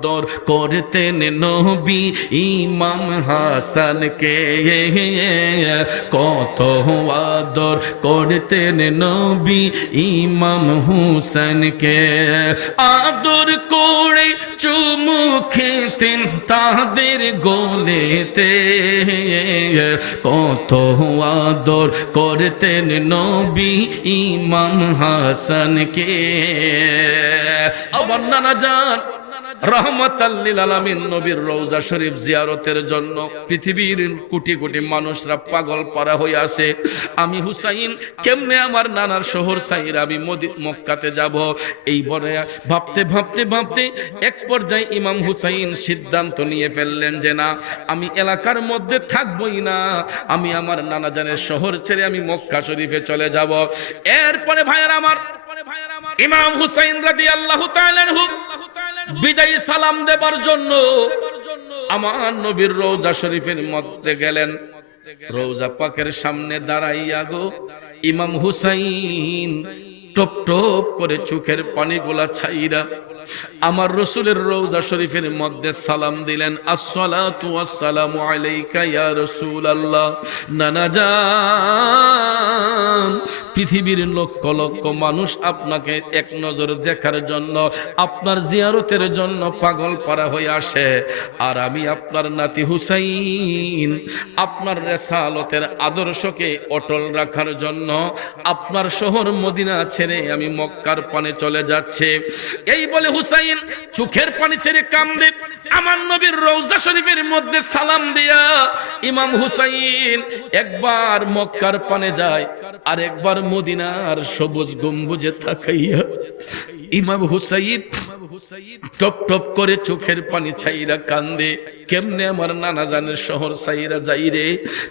আদর করতেন নবী ইমাম হাসানকে, কত আদর করতেন নবী ইমাম হুসেনকে। আদর করে চুমু খেতেন তাদের গোলেতে, কত আদর করতেন নবী ইমাম হাসানকে। আমার নানা জান রহমাতাল লিল আলামিন নবীর রওজা শরীফ জিয়ারতের জন্য পৃথিবীর কোটি কোটি মানুষরা পাগল পারা হয়ে আছে। আমি হুসাইন কেমনে আমার নানার শহর সাইরা আমি মক্কাতে যাব, এই বলে ভাবতে ভাবতে ভাবতে এক পর্যায়ে ইমাম হুসাইন সিদ্ধান্ত নিয়ে ফেললেন যে না, আমি এলাকার মধ্যে থাকবই না, আমি আমার নানা জানের শহর ছেড়ে আমি মক্কা শরীফে চলে যাব। এরপরে ভাইয়ের আমার ইমাম হুসাইন রাদিয়াল্লাহু তাআলা আনহু বিদায়ী সালাম দেবার জন্য আমার নবীর রওজা শরীফের মধ্যে গেলেন। রওজা পাকের সামনে দাঁড়াইয়া গো ইমাম হুসাইন টপ টপ করে চোখের পানিগুলা ছাইরা আমার রাসূলের রওজা শরীফের মধ্যে সালাম দিলেন, আসসালাতু ওয়াসসালামু আলাইকা ইয়া রাসূলুল্লাহ। নানা জান, পৃথিবীর লক্ষ লক্ষ মানুষ আপনাকে এক নজর দেখার জন্য, আপনার জিয়ারতের জন্য পাগল পারা হয়ে আসে, আর আমি আপনার নাতি হুসাইন আপনার রিসালতের আদর্শকে অটল রাখার জন্য আপনার শহর মদিনা ছেড়ে আমি মক্কার পানে চলে যাচ্ছে। এই বলে হুসাইন চোখের পানি ছেড়ে কান্দে আমার নবীর রওজা শরীফের মধ্যে সালাম দিয়া ইমাম হুসাইন একবার মক্কার পানে যায় আর একবার মদিনার সবুজ গম্বুজে তাকাইয়া ইমাম হুসাইন টপ টপ করে চোখের পানি ছাইরা কান্দে। কেমনে আমার নানা জানের শহর সাইরা যাই রে,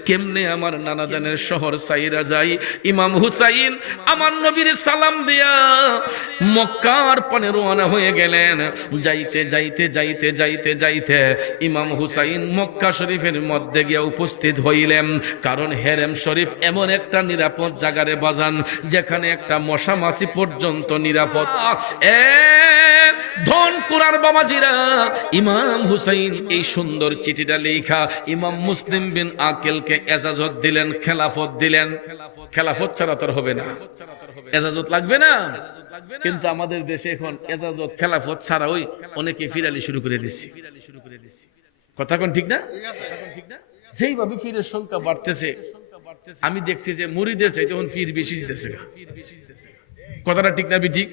কেমনে আমার নানা জানের শহর সাইরা যাই। ইমাম হুসাইন আমার নবীর সালাম দিয়া মক্কার পানে রওনা হয়ে গেলেন। যাইতে যাইতে যাইতে যাইতে যাইতে ইমাম হুসাইন মক্কা শরীফের মধ্যে গিয়ে উপস্থিত হইলেন। কারণ হেরেম শরীফ এমন একটা নিরাপদ জায়গারে বাজান যেখানে একটা মশা মাছি পর্যন্ত নিরাপদ। ধন কুরার বাবাজিরা, ইমাম হুসাইন এই সুন্দর চিঠিটা লেখা ইমাম মুসলিম বিন আকিলকে এজাজত দিলেন, খেলাফত দিলেন। খেলাফত ছাড়া তো হবে না, এজাজত লাগবে না। কিন্তু আমাদের দেশে এখন এজাজত খেলাফত ছাড়া ওই অনেকে ফিরালি শুরু করে দিচ্ছে। কথা কোন ঠিক না? যেইভাবে ফিরের সংখ্যা বাড়তেছে আমি দেখছি যে মুরিদের চাইতে এখন ফির বেশি দিতেছে। কথাটা ঠিক না? ঠিক।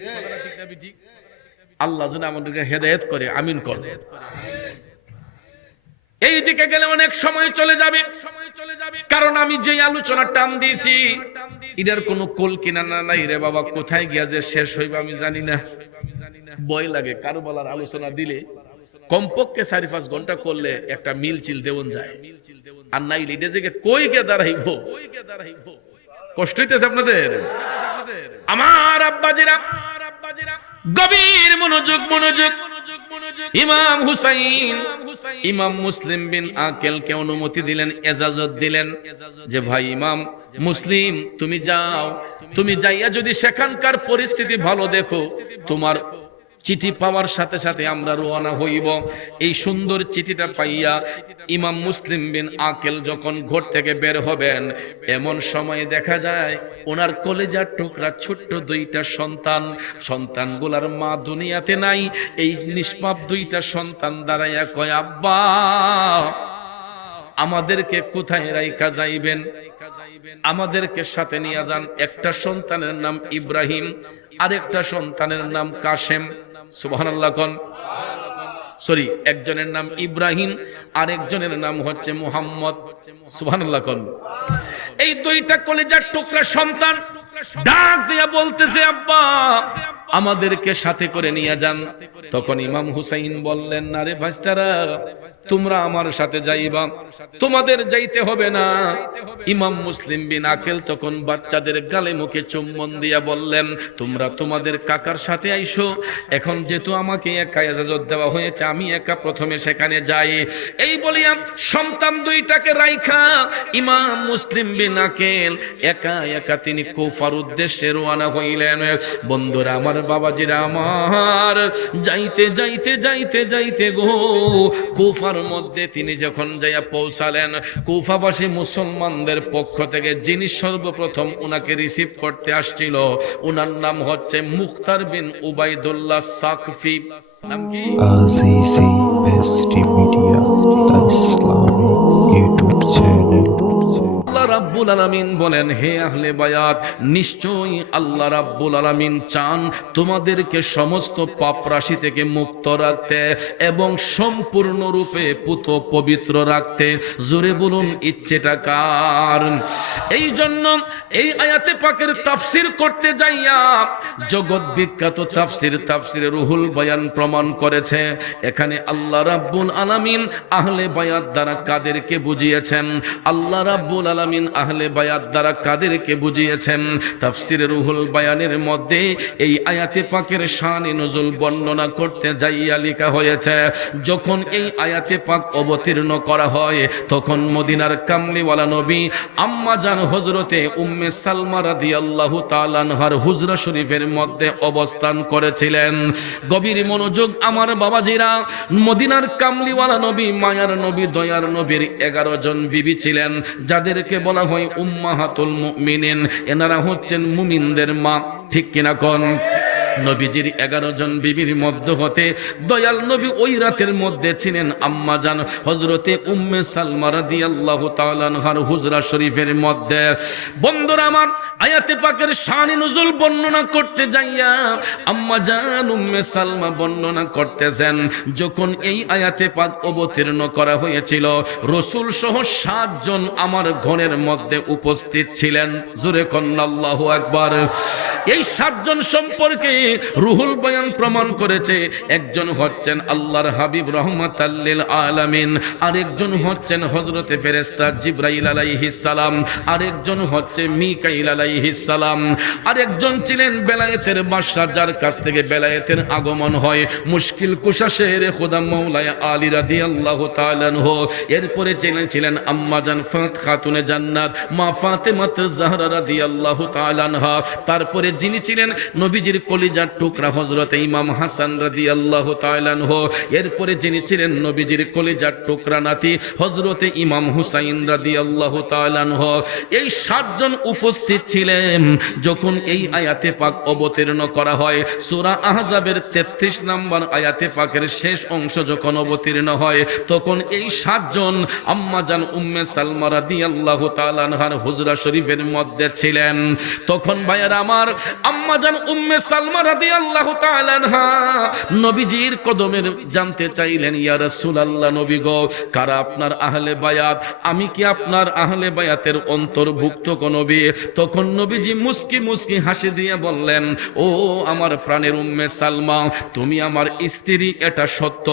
আল্লাহ যেন আমাদেরকে হেদায়েত করে, আমিন কর। এই দিকে গেলে অনেক সময় চলে যাবে, কারণ আমি যে আলোচনা টান দিয়েছি এটার কোনো কোল কিনারা নাই রে বাবা। কোথায় গিয়া যে শেষ হইবে আমি জানি না। ভয় লাগে কারবালার আলোচনা দিলে কমপক্ষে 4-5 ঘন্টা করলে একটা মিল চিল দেওন যায়, আর নাইলে এটা যে কই গিয়ে দাঁড়াইব। কষ্ট হইতেছে আপনাদের? আমার আব্বাজিরা গভীর মনোযোগ মনোযোগ। ইমাম হুসাইন ইমাম মুসলিম বিন আকিলকে অনুমতি দিলেন, এজাজত দিলেন যে ভাই ইমাম মুসলিম তুমি যাও, তুমি যাইয়া যদি সেখানকার পরিস্থিতি ভালো দেখো, তোমার চিঠি পাওয়ার সাথে সাথে আমরা রওনা হইব। এই সুন্দর চিঠিটা পাইয়া ইমাম মুসলিম বিন আকিল যখন ঘর থেকে বের হবেন, এমন সময় দেখা যায় ওনার কলেজার টুকরা ছোট্ট 2টা সন্তান, সন্তানগুলার মা দুনিয়াতে নাই। এই নিষ্পাপ 2টা সন্তান দাঁড়াইয়া কয়, আব্বা আমাদেরকে কোথায় রাইখা যাইবেন? আমাদেরকে সাথে নিয়ে যান। একটা সন্তানের নাম ইব্রাহিম, আরেকটা সন্তানের নাম কাসেম। সুবহানাল্লাহ কোন? সরি, একজনের নাম ইব্রাহিম আর একজনের নাম হচ্ছে মুহাম্মদ। সুবহানাল্লাহ কোন? এই 2টা কলেজার টুকরা সন্তান ডাক দিয়া বলতেছে, আব্বা আমাদেরকে সাথে করে নিয়ে যান। তখন ইমাম হুসাইন বললেন, না রে ভাইস্তারা, তোমরা আমার সাথে যাইবা, তোমাদের যাইতে হবে না। ইমাম মুসলিম বিন আকিল তখন বাচ্চাদের গালে মুখে চুম্বন দিয়া বললেন, তোমরা তোমাদের কাকার সাথে আইসো। এখন যেহেতু আমাকে একা ইজাজত দেওয়া হয়েছে, আমি একা প্রথমে সেখানে যাই। এই বলিয়া সন্তান 2টাকে রাইখা ইমাম মুসলিম বিন আকিল একা একা তিনি কুফার উদ্দেশ্যে রওনা হইলেন। বন্ধুরা আমার, আমার বাবাজিরা আমার, যাইতে যাইতে যাইতে যাইতে গো কুফার মধ্যে তিনি যখন যাইয়া পৌঁছালেন, কুফাবাসী মুসলমানদের পক্ষ থেকে যিনি সর্বপ্রথম উনাকে রিসিভ করতে আসছিল, উনার নাম হচ্ছে মুখতার বিন উবাইদুল্লাহ সাকফি। নাম কি? আজিজি বেস্টি media, the Islamic YouTube channel. আল্লাহ রাব্বুল আলামিন বলেন, হে আহলে বায়াত, নিশ্চয়ই আল্লাহ রাব্বুল আলামিন চান তোমাদেরকে সমস্ত পাপ রাশি থেকে মুক্ত রাখতে এবং সম্পূর্ণরূপে পুত পবিত্র রাখতে। জোরে বলুন ইচ্ছেটা কার? এই জন্য এই আয়াতে পাকের তাফসীর করতে যাইয়া জগৎ বিখ্যাত তাফসীরে রুহুল বায়ান প্রমাণ করেছে, এখানে আল্লাহ রাব্বুল আলামিন আহলে বায়াত দ্বারা কাদেরকে বুঝিয়েছেন, আল্লাহ রাব্বুল আলামিন আহলে বায়াত দ্বারা কাদেরকে বুঝিয়েছেন। তাফসীরে রুহুল বায়ানের মধ্যে এই আয়াতে পাকের শানে নুজুল বর্ণনা করতে যাইয়া লেখা হয়েছে, যখন এই আয়াতে পাক অবতীর্ণ করা হয় তখন মদিনার কামলিওয়ালা নবী আম্মা জান হযরতে উম্মে সালমা রাদিয়াল্লাহু তাআলা আনহার হুজরা শরীফের মধ্যে অবস্থান করেছিলেন। গভীর মনোযোগ আমার বাবাজিরা, মদিনার কামলিওয়ালা নবী, মায়ার নবী, দয়ার নবীর 11 জন বিবি ছিলেন, যাদেরকে বলা হয় উম্মাহাতুল মুমিনিন। এনারা হচ্ছেন মুমিনদের মা, ঠিক কিনা কোন? নবীজির 11 জন বিবির মধ্য হতে দয়াল নবী ওই রাতের মধ্যে ছিলেন আম্মা জান হযরতে উম্মে সালমা রাদিয়াল্লাহু তাআলা আনহার হুজরা শরীফের মধ্যে। বন্ধুরা আমার, আয়াতে পাকের শান নুজুল বর্ণনা করতে যাইয়া আম্মা জান উম্মে সালমা বর্ণনা করতেছেন, যখন এই আয়াতে পাক অবতীর্ণ করা হয়েছিল, রাসূল সহ 7 জন আমার ঘরের মধ্যে উপস্থিত ছিলেন। জোরে কন্না আল্লাহু আকবার। এই 7 জন সম্পর্কে রুহুল বায়ান প্রমাণ করেছে, একজন হচ্ছেন আল্লাহর হাবিব রহমাতাল লিল আলামিন, আরেকজন হচ্ছেন হযরতে ফেরেশতা জিবরাইল আলাইহিস সালাম, আরেকজন হচ্ছে মিকাইল আলাইহিস সালাম, আরেকজন ছিলেন বেলায়েতের বাদশা, যার কাছ থেকে বেলায়েতের আগমন হয়, মুশকিল কুশা শেরে খোদা মাওলানা আলী রাদিয়াল্লাহু তাআলা আনহু। এরপরে ছিলেন আম্মা জান খাতুনে জান্নাত মা ফাতেমাত জাহরা রাদিয়াল্লাহু তাআলা আনহা। তারপরে যিনি ছিলেন নবীজির কলিজার টুকরা হযরতে ইমাম হাসান রাদিয়াল্লাহু তাআলা আনহু। এরপরে যিনি ছিলেন নবীজির কলিজার টুকরা নাতি হযরতে ইমাম হুসাইন রাদিয়াল্লাহু তাআলা আনহু। এই 7 জন উপস্থিত ছিলেন যখন এই আয়াতে পাক অবতীর্ণ করা হয়। সূরা আহজাবের 33 নম্বর আয়াতে পাকের শেষ অংশ যখন অবতীর্ণ হয়, তখন এই 7 জন আম্মা জান উম্মে সালমা রাদিয়াল্লাহু তাআলা আনহার হুজরা শরীফের মধ্যে ছিলেন। তখন ভাইয়েরা আমার, আম্মা জান উম্মে সালমা রাদিয়াল্লাহু তাআলা আনহা নবীজির কদমের জানতে চাইলেন, ইয়া রাসূলুল্লাহ, নবী গো, কারা আপনার আহলে বায়াত? আমি কি আপনার আহলে বায়াতের অন্তর্ভুক্ত কোন নবী? তখন নবীজি মুস্কি মুস্কি হাসি দিয়ে বললেন, ও আমার প্রাণের উম্মে সালমা, তুমি আমার স্ত্রী, এটা সত্য।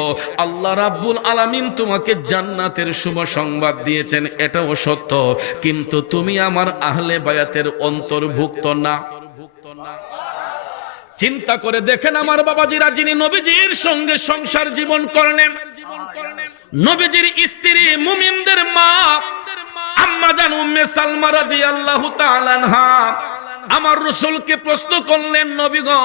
আল্লাহ রাব্বুল আলামিন তোমাকে জান্নাতের শুভ সংবাদ দিয়েছেন, এটাও সত্য, কিন্তু তুমি আমার আহলে বায়াতের অন্তর্ভুক্ত না। চিন্তা করে দেখেন আমার বাবাজিরা, যিনি নবীজির সঙ্গে সংসার জীবন করলেন, নবীজির স্ত্রী, মুমিনদের মা আম্মা জান উম্মে সালমা রাদিয়াল্লাহু তাআলা আনহা আমার রাসূলকে প্রশ্ন করলেন, নবী গো,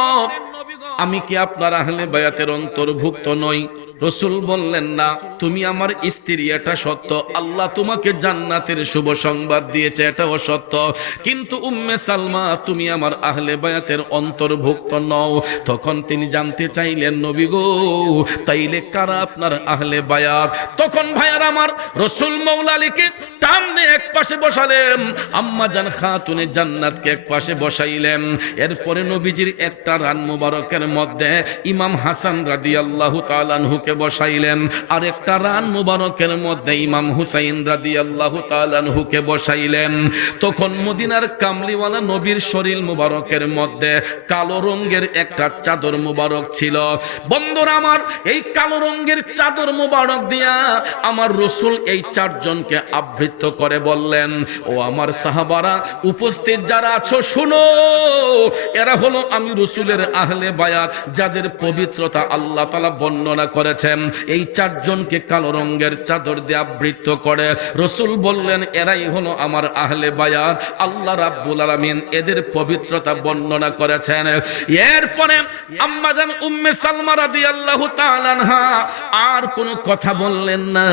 আমি কি আপনার আহলে বায়াতের অন্তর্ভুক্ত নই? রাসূল বললেন, না, তুমি আমার স্ত্রী, এটা সত্য। আল্লাহ তোমাকে জান্নাতের শুভ সংবাদ দিয়েছে, এটাও সত্য, কিন্তু উম্মে সালমা, তুমি আমার আহলে বায়াতের অন্তর্ভুক্ত নও। তখন তিনি জানতে চাইলেন, নবী গো, তাইলে কারা আপনার আহলে বায়াত? তখন ভাইয়ার আমার, রাসূল মাওলা আলীকে টামনে এক পাশে বসালেন, আম্মা জান খাতুনে জান্নাতকে এক পাশে বসাইলেন। এরপরে নবীজির একটা রান মুবারকের মধ্যে ইমাম হাসান রাদিয়াল্লাহু তাআলা আনহুকে বসাইলেন, আর একটা রান মুবারকের মধ্যে ইমাম হুসাইন রাদিয়াল্লাহু তাআলা আনহুকে বসাইলেন। তখন মদিনার কামলিওয়ালা নবীর শরীর মুবারকের মধ্যে কালো রঙের একটা চাদর মুবারক ছিল। বন্ধুরা আমার, এই কালো রঙের চাদর মুবারক দিয়া আমার রাসূল এই 4 জনকে আবৃত করে বললেন, ও আমার সাহাবারা, উপস্থিত যারা আছো শুনো, এরা হলো আমি রাসূলের আহলে বায়াত, যাদের পবিত্রতা আল্লাহ তাআলা বর্ণনা করেছেন। করেছেন। এই চারজনকে কালো রঙের চাদর দিয়ে আবৃত করে রাসূল বললেন, এরাই হলো আমার আহলে বায়াত। আল্লাহ রাব্বুল আলামিন এদের পবিত্রতা বর্ণনা করেছেন। এরপরে আম্মা জান উম্মে সালমা রাদিয়াল্লাহু তাআলা আনহা আর কোনো কথা বললেন না।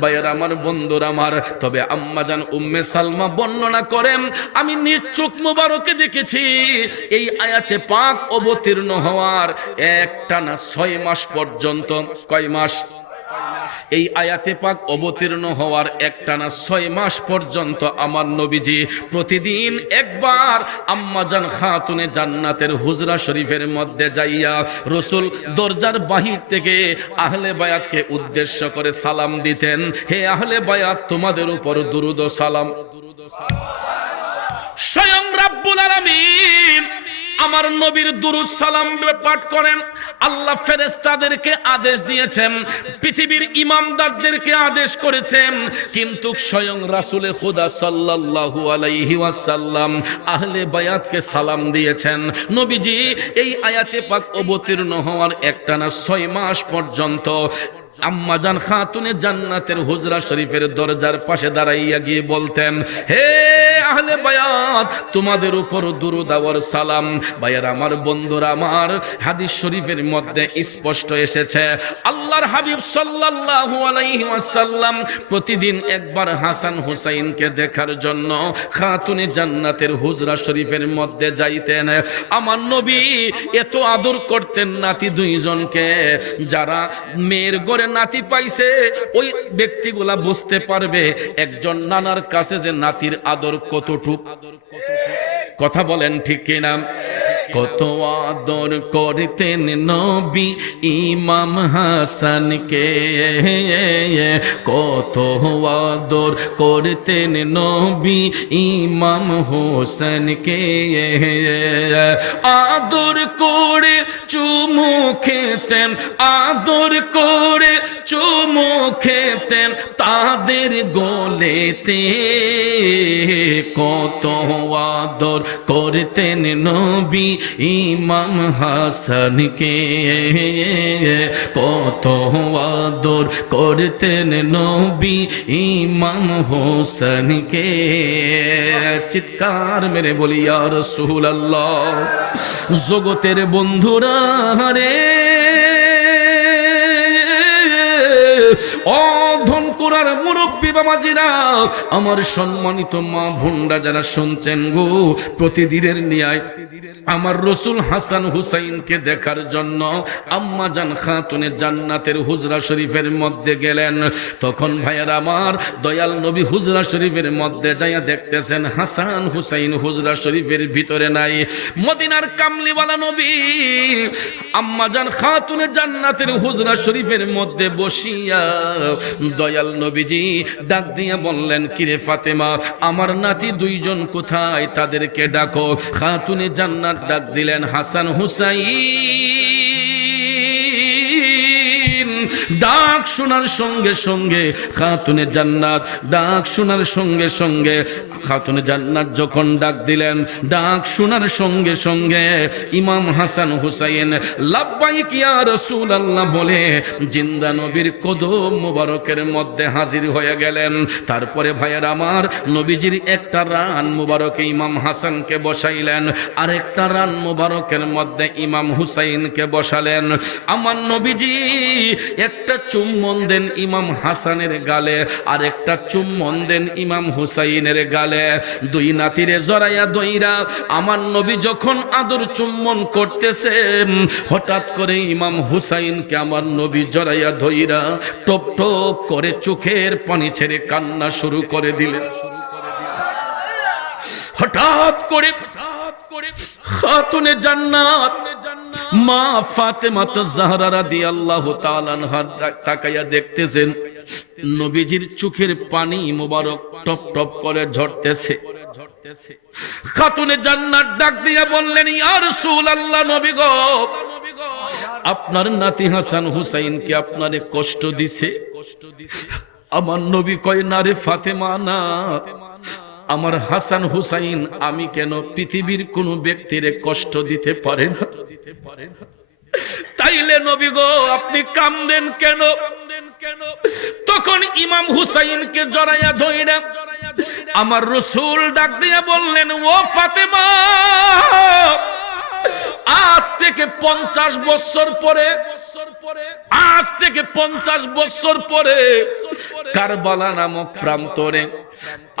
ভাইয়ের আমার, বন্ধুরা আমার, তবে আম্মা জান উম্মে সালমা বর্ণনা করেন, আমি নিজ চোখ মুবারকে দেখেছি এই আয়াতে পাক অবতীর্ণ হওয়ার একটানা 6 মাস পর্যন্ত। কয় মাস? এই আয়াতে পাক অবতীর্ণ হওয়ার একটানা 6 মাস পর্যন্ত আমার নবীজি প্রতিদিন একবার আম্মাজান খাতুনে জান্নাতের হুজরা শরীফের মধ্যে যাইয়া রাসূল দরজার বাহির থেকে আহলে বায়াতকে উদ্দেশ্য করে সালাম দিতেন, হে আহলে বায়াত, তোমাদের উপর দুরূদ ও সালাম। স্বয়ং রাব্বুল আলামিন আমার নবীর দুরূদ সালাম পাঠ করেন। আল্লাহ ফেরেশতাদেরকে আদেশ দিয়েছেন, পৃথিবীর ইমামদারদেরকে আদেশ করেছেন, কিন্তু স্বয়ং রাসূলে খুদা সাল্লাল্লাহু আলাইহি ওয়াসাল্লাম আহলে বায়াতকে সালাম দিয়েছেন। নবীজি এই আয়াতে পাক অবতীর্ণ হওয়ার একটানা 6 মাস পর্যন্ত আম্মাজান খাতুনে জান্নাতের হুজরা শরীফের দরজার পাশে দাঁড়াইয়া গিয়ে বলতেন, হে আহলে বায়াত, তোমাদের উপর দুরূদ আর সালাম। ভাইয়ার আমার, বন্ধুরা আমার, হাদিস শরীফের মধ্যে স্পষ্ট এসেছে আল্লাহর হাবিব সাল্লাল্লাহু আলাইহি ওয়াসাল্লাম প্রতিদিন একবার হাসান হুসাইনকে দেখার জন্য খাতুনে জান্নাতের হুজরা শরীফের মধ্যে যাইতেন। আমার নবী এত আদর করতেন নাতি দুইজনকে, যারা মেয়ের ঘরে নাতি পাইছে ওই ব্যক্তিগুলা বুঝতে পারবে একজন নানার কাছে যে নাতির আদর কতটুক। কথা বলেন ঠিক কিনা? কত আদর করতেন নবী ইমাম হাসানকে, কত আদর করতেন নবী ইমাম হোসেনকে, আদর করে চুমু খেতেন, আদর করে চুমু খেতেন তাদের গোলেতে, কত আদর করতেন নবী ইমাম হাসানকে, কত আদর করতেন নবী ইমাম হোসেনকে। চিৎকার মেরে বলি ইয়া রাসূলুল্লাহ। জগতের বন্ধুরা রে, অধন করার মুরব্বী বাবাজিরা, আমার সম্মানিত মা বোনরা যারা শুনছেন গো, প্রতিদিনের ন্যায় আমার রাসূল হাসান হুসাইনকে দেখার জন্য আম্মা জান খাতুনে জান্নাতের হুজরা শরীফের মধ্যে গেলেন। তখন ভাইয়েরা আমার, দয়াল নবী হুজরা শরীফের মধ্যে যাইয়া দেখতেছেন হাসান হুসাইন হুজরা শরীফের ভিতরে নাই। মদিনার কামলিওয়ালা নবী আম্মা জান খাতুনে জান্নাতের হুজরা শরীফের মধ্যে বসিয়া দয়াল নবীজি ডাক দিয়ে বললেন, কিরে ফাতেমা, আমার নাতি দুইজন কোথায়? তাদেরকে ডাকো। খাতুনে জান্নাত ডাক দিলেন, হাসান হুসাইন। ডাক শোনার সঙ্গে সঙ্গে খাতুনে জান্নাত, ডাক শোনার সঙ্গে সঙ্গে খাতুনে জান্নাত যখন ডাক দিলেন, ডাক শোনার সঙ্গে সঙ্গে ইমাম হাসান হুসাইন লাব্বাইক ইয়া রাসূলুল্লাহ বলে জিন্দা নবীর কদম মুবারকের মধ্যে হাজির হয়ে গেলেন। তারপরে ভাইয়ের আমার, নবীজির একটা রান মুবারকে ইমাম হাসানকে বসাইলেন, আর একটা রান মুবারকের মধ্যে ইমাম হুসাইনকে বসালেন। আমার নবীজি একটা চুম্বন দেন ইমাম হাসানের গালে, আর একটা চুম্বন দেন ইমাম হুসাইনের গালে। দুই নাতিরে জড়াইয়া দইরা আমার নবী যখন আদর চুম্বন করতেছেন, হঠাৎ করে ইমাম হুসাইনকে আমার নবী জড়াইয়া ধইরা টপ টপ করে চোখের পানি ছেড়ে কান্না শুরু করে দিলেন। হঠাৎ করে খাতুনে জান্নাত মা ফাতেমা জাহরা রাদিয়াল্লাহু তাআলা আনহা তাকায়া দেখতেছেন নবীজির চোখের পানি মুবারক টপ টপ করে ঝরতেছে। খাতুনে জান্নাত ডাক দিয়া বললেন, ইয়া রাসূলুল্লাহ, নবী গো, আপনার নাতি হাসান হুসাইন কি আপনারে কষ্ট দিছে? আমার নবী কয়, না রে ফাতেমা, না, আমার হাসান হুসাইন আমি কেন পৃথিবীর কোন ব্যক্তিরে কষ্ট দিতে পারে না। তাইলে নবী গো আপনি কাঁদেন কেন? তখন ইমাম হুসাইনকে জড়াইয়া ধইরা আমার রাসূল ডাক দিয়া বললেন, ও ফাতেমা, আজ থেকে 50 বছর পরে, আজ থেকে 50 বছর পরে কারবালা নামক প্রান্তরে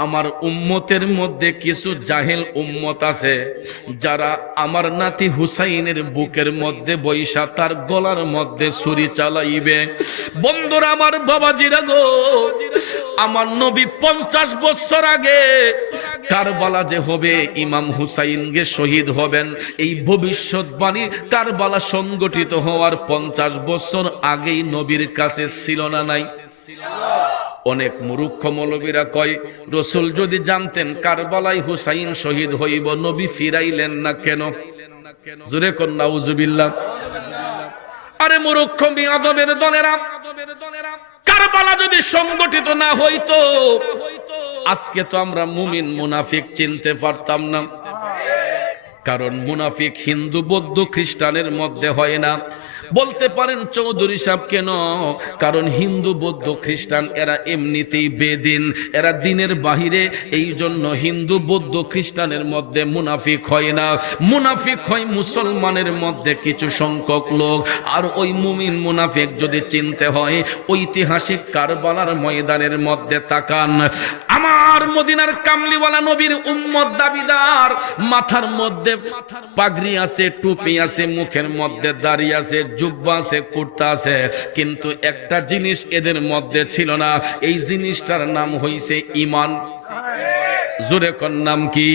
আমার উম্মতের মধ্যে কিছু জাহেল উম্মত আছে, যারা আমার নাতি হুসাইনের বুকের মধ্যে বৈশা তার গলার মধ্যে ছুরি চালাইবে। বন্ধুরা আমার, বাবাজিরা গো, আমার নবী 50 বছর আগে কারবালা যে হবে, ইমাম হুসাইনকে শহীদ হবেন, এই ভবিষ্যৎবাণী কারবালা সংগঠিত হওয়ার 50 বছর আগেই নবীর কাছে ছিল না নাই? অনেক মূর্খ মৌলবীরা কয়, রাসূল যদি জানতেন কারবালায় হুসাইন শহীদ হইব, নবী ফিরাইলেন না কেন? জোরে কোন নাউজুবিল্লাহ। আরে মূর্খ বিয়াদবের দলেরা, কারবালা যদি সংগঠিত না হইতো, আজকে তো আমরা মুমিন মুনাফিক চিনতে পারতাম না। কারণ মুনাফিক হিন্দু বৌদ্ধ খ্রিস্টানের মধ্যে হয় না। বলতে পারেন চৌধুরী সাহেব কেন? কারণ হিন্দু বৌদ্ধ খ্রিস্টান এরা এমনিতেই বেদিন, এরা দিনের বাহিরে, এই জন্য হিন্দু বৌদ্ধ খ্রিস্টানের মধ্যে মুনাফিক হয় না। মুনাফিক হয় মুসলমানের মধ্যে কিছু সংখ্যক লোক। আর ওই মুমিন মুনাফিক যদি চিনতে হয়, ঐতিহাসিক কারবালার ময়দানের মধ্যে তাকান। আমার মদিনার কামলিওয়ালা নবীর উম্মত দাবিদার, মাথার মধ্যে পাগড়ি আছে, টুপি আছে, মুখের মধ্যে দাড়ি আছে, জুব্বা আছে, কুর্তা আছে, কিন্তু একটা জিনিস এদের মধ্যে ছিল না। এই জিনিসটার নাম হইছে ঈমান। জোরে কোন নাম কি?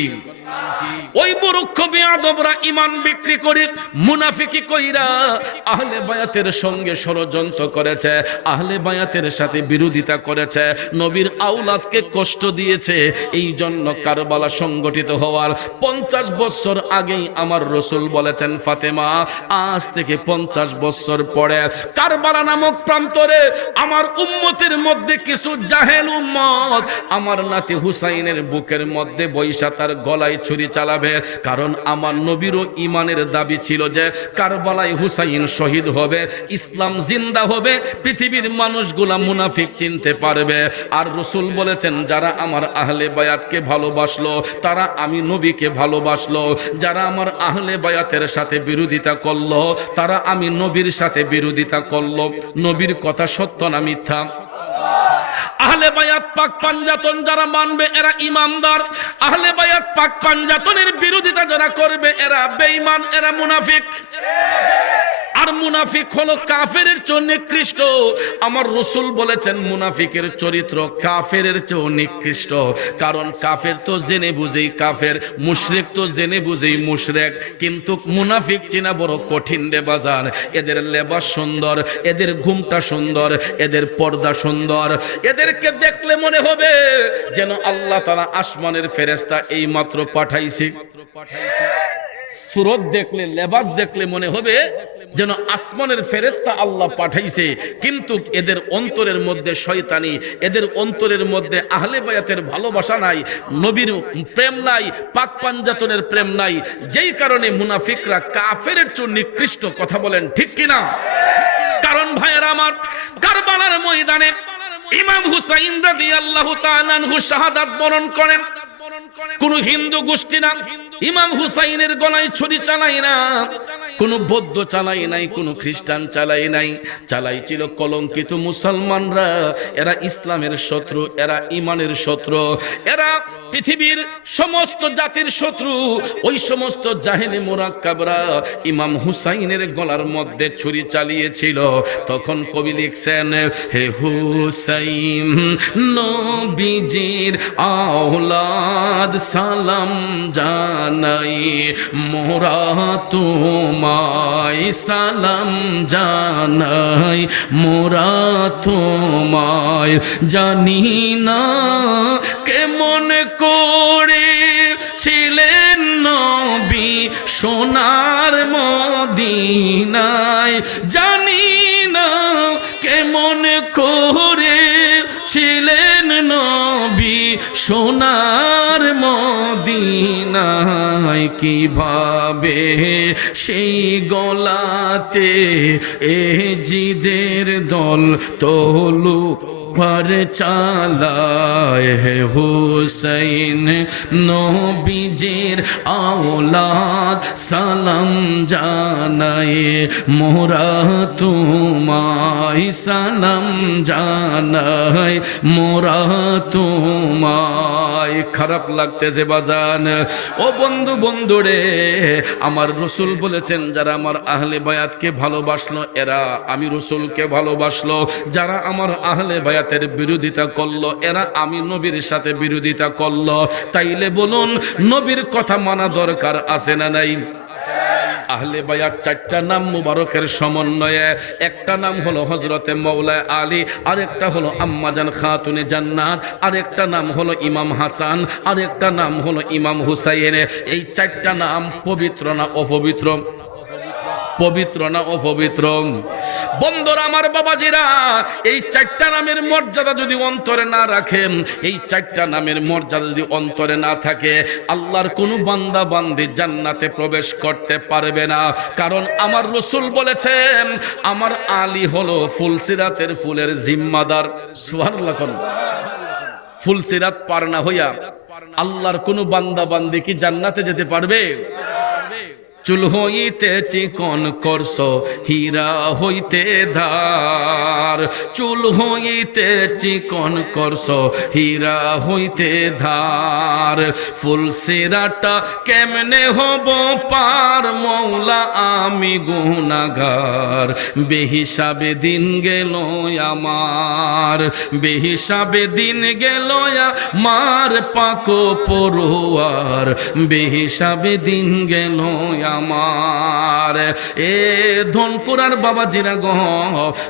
ওই মূর্খ বেয়াদবরা ঈমান বিক্রি করে মুনাফিকি কইরা আহলে বায়াতের সঙ্গে ষড়যন্ত্র করেছে, আহলে বায়াতের সাথে বিরোধিতা করেছে, নবীর আওলাদকে কষ্ট দিয়েছে। এই জন্য কারবালা সংগঠিত হওয়ার 50 বছর আগেই আমার রাসূল বলেছেন, ফাতেমা, আজ থেকে 50 বছর পরে কারবালা নামক প্রান্তরে আমার উম্মতের মধ্যে কিছু জাহেল উম্মত আমার নাতি হুসাইনের বুকের মধ্যে বৈশা তার গলায় ছুরি চালাবে। কারণ আমার নবীরও ঈমানের দাবি ছিল যে কারবালায় হুসাইন শহীদ হবে, ইসলাম জিন্দা হবে, পৃথিবীর মানুষগুলা মুনাফিক চিনতে পারবে। আর রাসূল বলেছেন, যারা আমার আহলে বায়াতকে ভালোবাসলো, তারা আমি নবীকে ভালোবাসলো। যারা আমার আহলে বায়াতের সাথে বিরোধিতা করলো, তারা আমি নবীর সাথে বিরোধিতা করলো। নবীর কথা সত্য না মিথ্যা? আহলে বায়াত পাক পাঞ্জাতন যারা মানবে এরা ইমানদার, আহলে বায়াত পাক পাঞ্জাতনের বিরোধিতা যারা করবে এরা বেঈমান, এরা মুনাফিক। আর মুনাফিক হলো কাফেরের চেয়ে নিকৃষ্ট। আমার রাসূল বলেছেন মুনাফিকের চরিত্র কাফেরের চেয়ে নিকৃষ্ট। কারণ কাফের তো জেনে বুঝেই কাফের, মুশরিক তো জেনে বুঝেই মুশরিক, কিন্তু মুনাফিক চেনা বড় কঠিন রে বাজার। এদের লেবাস সুন্দর, এদের ঘুমটা সুন্দর, এদের পর্দা সুন্দর, এদেরকে দেখলে মনে হবে যেন আল্লাহ তাআলা আসমানের ফেরেশতা এই মাত্র পাঠাইছে। সুরত দেখলে, লেবাস দেখলে মনে হবে যেন আসমানের ফেরেশতা আল্লাহ পাঠাইছে। কিন্তু এদের অন্তরের মধ্যে শয়তানি, এদের অন্তরের মধ্যে আহলে বায়াতের ভালোবাসা নাই, নবীর প্রেম নাই, পাক পাঞ্জাতনের প্রেম নাই। যেই কারণে মুনাফিকরা কাফেরের চেয়ে নিকৃষ্ট। কথা বলেন ঠিক কিনা? কারণ ভাইয়েরা আমার, কারবালার ময়দানে ইমাম হুসাইন রাদিয়াল্লাহু তাআলা আনহু শাহাদাত বরণ করেন। কোন হিন্দু গোষ্ঠী না ইমাম হুসাইনের গলায় ছুরি চালাই না, কোন বৌদ্ধ চালাই নাই, কোন খ্রিস্টান চালাই নাই, চালাইছিল কলঙ্কিত মুসলমানরা। এরা ইসলামের শত্রু, এরা ইমানের শত্রু, এরা পৃথিবীর সমস্ত জাতির শত্রু। ওই সমস্ত জাহেলি মুরাক্কাবরা ইমাম হুসাইনের গলার মধ্যে ছুরি চালিয়েছিল। তখন কবি লিখছেন, হে হুসাইন নবীজির আওলাদ সালাম জানাই, মোরা তোমায় সালাম জানাই, মোরা তোমায় জানি না কেমন করে ছিলেন নবী সোনার মদিনায়, জানি না কেমন করে ছিলেন নবী সোনার মদিনায় কিভাবে সেই গলাতে এ জিদের দল তোলু पर চালায় হে হুসাইন নবীজির আওলাদ সালাম জানায় মোরা তোমায় সালাম জানায় মোরা তোমায়। খারাপ লাগতেছে বাজান ও বন্ধু বন্ধুরে, আমার রসুল বলেছেন যারা আমার আহলে বায়াতকে ভালোবাসলো এরা আমি রসুলকে ভালোবাসলো, যারা আমার আহলে বায়াতের বিরোধিতা করলো এরা আমি নবীর সাথে বিরোধিতা করলো। তাইলে বলুন নবীর কথা মানা দরকার আছে না নাই? আহলে বায়াত চারটা নাম মুবারকের সমন্বয়ে, একটা নাম হলো হযরতে মাওলা আলী, আরেকটা হলো আম্মাজান খাতুনে জান্নাত, আরেকটা নাম হলো ইমাম হাসান, আরেকটা নাম হলো ইমাম হুসাইন। এই চারটা নাম পবিত্র না অপবিত্র? পবিত্র না অপবিত্র? বন্ধুরা আমার বাবাজিরা, এই চারটা নামের মর্যাদা যদি অন্তরে না রাখেন, এই চারটা নামের মর্যাদা যদি অন্তরে না থাকে, আল্লাহর কোনো বান্দা বান্দি জান্নাতে প্রবেশ করতে পারবে না। কারণ আমার রাসূল বলেছেন আমার আলী হলো ফুলসিরাতের ফুলের জিম্মাদার। সুবহানাল্লাহ। ফুলসিরাত পার না হইয়া আল্লাহর কোনো বান্দা বান্দি কি জান্নাতে যেতে পারবে? চুল হইতে চিকন করছো হীরা হইতে ধার, চুল হইতে চিকন করছো হীরা হইতে ধার, ফুলসিরাটা কেমনে হব পার মৌলা আমি গুনাহগার, বেহিসাবে দিন গেল আমার, বেহিসাবে দিন গেল আমার পাকো পড়ুয়ার, বেহিসাবে দিন গেল আমার। এ ধনকুরার বাবাজিরা গো,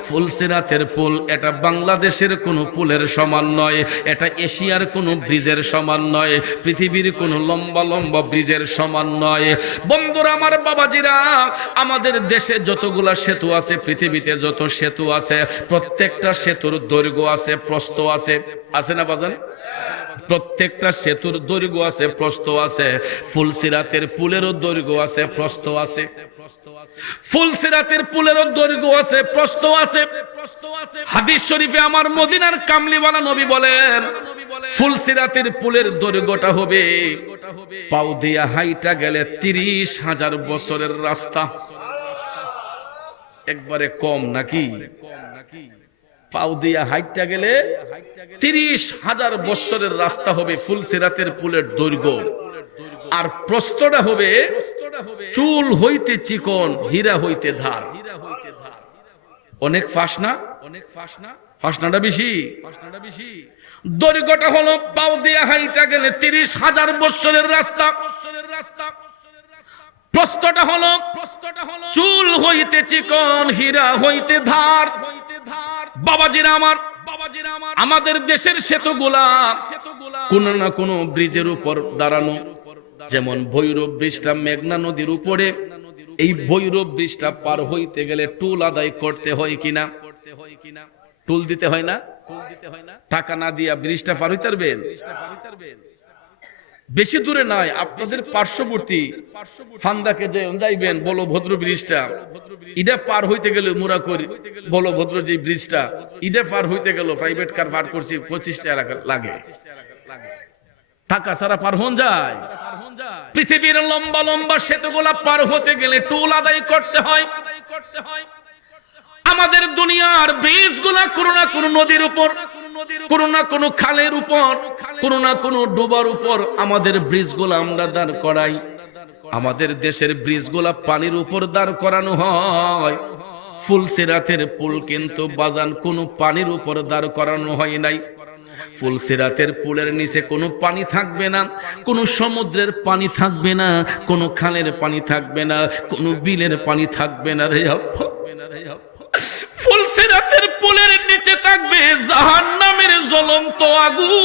ফুলসিরাতের ফুল এটা বাংলাদেশের কোনো পুলের সমান নয়, এটা এশিয়ার কোনো ব্রিজের সমান নয়, পৃথিবীর কোনো লম্বা লম্বা ব্রিজের সমান নয়। বন্ধুরা আমার বাবাজিরা, আমাদের দেশে যতগুলা সেতু আছে, পৃথিবীতে যত সেতু আছে, প্রত্যেকটা সেতুর দৈর্ঘ্য আছে, প্রস্থ আছে, আছে না বাজান? প্রত্যেকটা সেতুর দৈর্ঘ্য আছে, প্রস্থ আছে। ফুলসিরাতের পুলেরও দৈর্ঘ্য আছে, প্রস্থ আছে। ফুলসিরাতের পুলেরও দৈর্ঘ্য আছে, প্রস্থ আছে। হাদিস শরীফে আমার মদিনার কামলিওয়ালা নবী বলেন ফুলসিরাতের পুলের দৈর্ঘ্যটা হবে পাও দিয়া হাইটা গেলে 30,000 বছরের রাস্তা। একবারে কম নাকি? পাও দিয়া হাইটা গেলে 30,000 বছরের রাস্তা হবে ফুলসিরাতের পুলের দৈর্ঘ্য। আর প্রস্থটা হবে চুল হইতে চিকন হীরা হইতে ধার। অনেক ফাঁসনা, অনেক ফাঁসনা, ফাঁসনাটা বেশি, ফাঁসনাটা বেশি। দৈর্ঘ্যটা হলো পাও দিয়া হাইটা গেলে 30,000 বছরের রাস্তা। প্রস্থটা হলো চুল হইতে চিকন হীরা হইতে ধার। বাবাজিরা আমার, আমাদের দেশের সেতুগুলা কোন না কোন ব্রিজের উপর দাঁড়ানো। যেমন ভৈরব ব্রিজটা মেঘনা নদীর উপরে, এই ভৈরব ব্রিজটা পার হইতে গেলে টুল আদায় করতে হয় কিনা? টুল দিতে হয় না? টাকা না দিয়া ব্রিজটা পার হইতে পারবেন? বেশি দূরে নয়, আপনাদের পার্শ্ববর্তী ফান্দাকে যে যাইবেন বলভদ্র ব্রিজটা, ইডা পার হইতে গেলে মুরাকরি বলভদ্র যে ব্রিজটা, ইডা পার হইতে গেল প্রাইভেট কার পার করছি 25 টাকা লাগে। টাকা ছাড়া পার হন যায়? পৃথিবীর লম্বা লম্বা সেতুগুলা পার হতে গেলে টোল আদায় করতে হয়। আমাদের দুনিয়ার ব্রিজগুলা কোনো না কোনো নদীর উপর, কোনো না কোনো খালের উপর, কোনো না কোনো ডোবার উপর আমাদের ব্রিজগুলা আমরা দাঁড় করাই। আমাদের দেশের ব্রিজগুলা পানির উপর দাঁড় করানো হয়। ফুলসিরাতের পুল কিন্তু বাজান কোনো পানির উপর দাঁড় করানো হয় নাই। ফুলসিরাতের পুলের নিচে কোনো পানি থাকবে না, কোনো সমুদ্রের পানি থাকবে না, কোনো খালের পানি থাকবে না, কোনো বিলের পানি থাকবে না রে আব্বা। ফুলসিরাতের পুলের নিচে থাকবে জাহান্নামের জ্বলন্ত আগুন।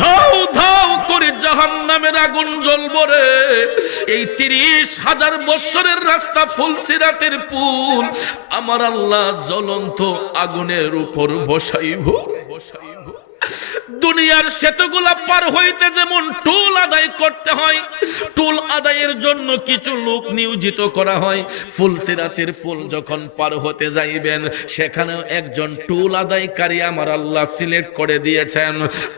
ধাউ ধাউ করে জাহান্নামের আগুন জ্বলবো রে। এই 30,000 বছরের রাস্তা ফুলসিরাতের পুল আমার আল্লাহ জ্বলন্ত আগুনের উপর বসাইব। দুনিয়ার সেতুগুলা পার হইতে যেমন টোল আদায় করতে হয়, টোল আদায়ের জন্য কিছু লোক নিয়োজিত করা হয়, ফুলসিরাতের পুল যখন পার হতে যাইবেন সেখানেও একজন টোল আদায়কারী আমার আল্লাহ সিলেক্ট করে দিয়েছেন।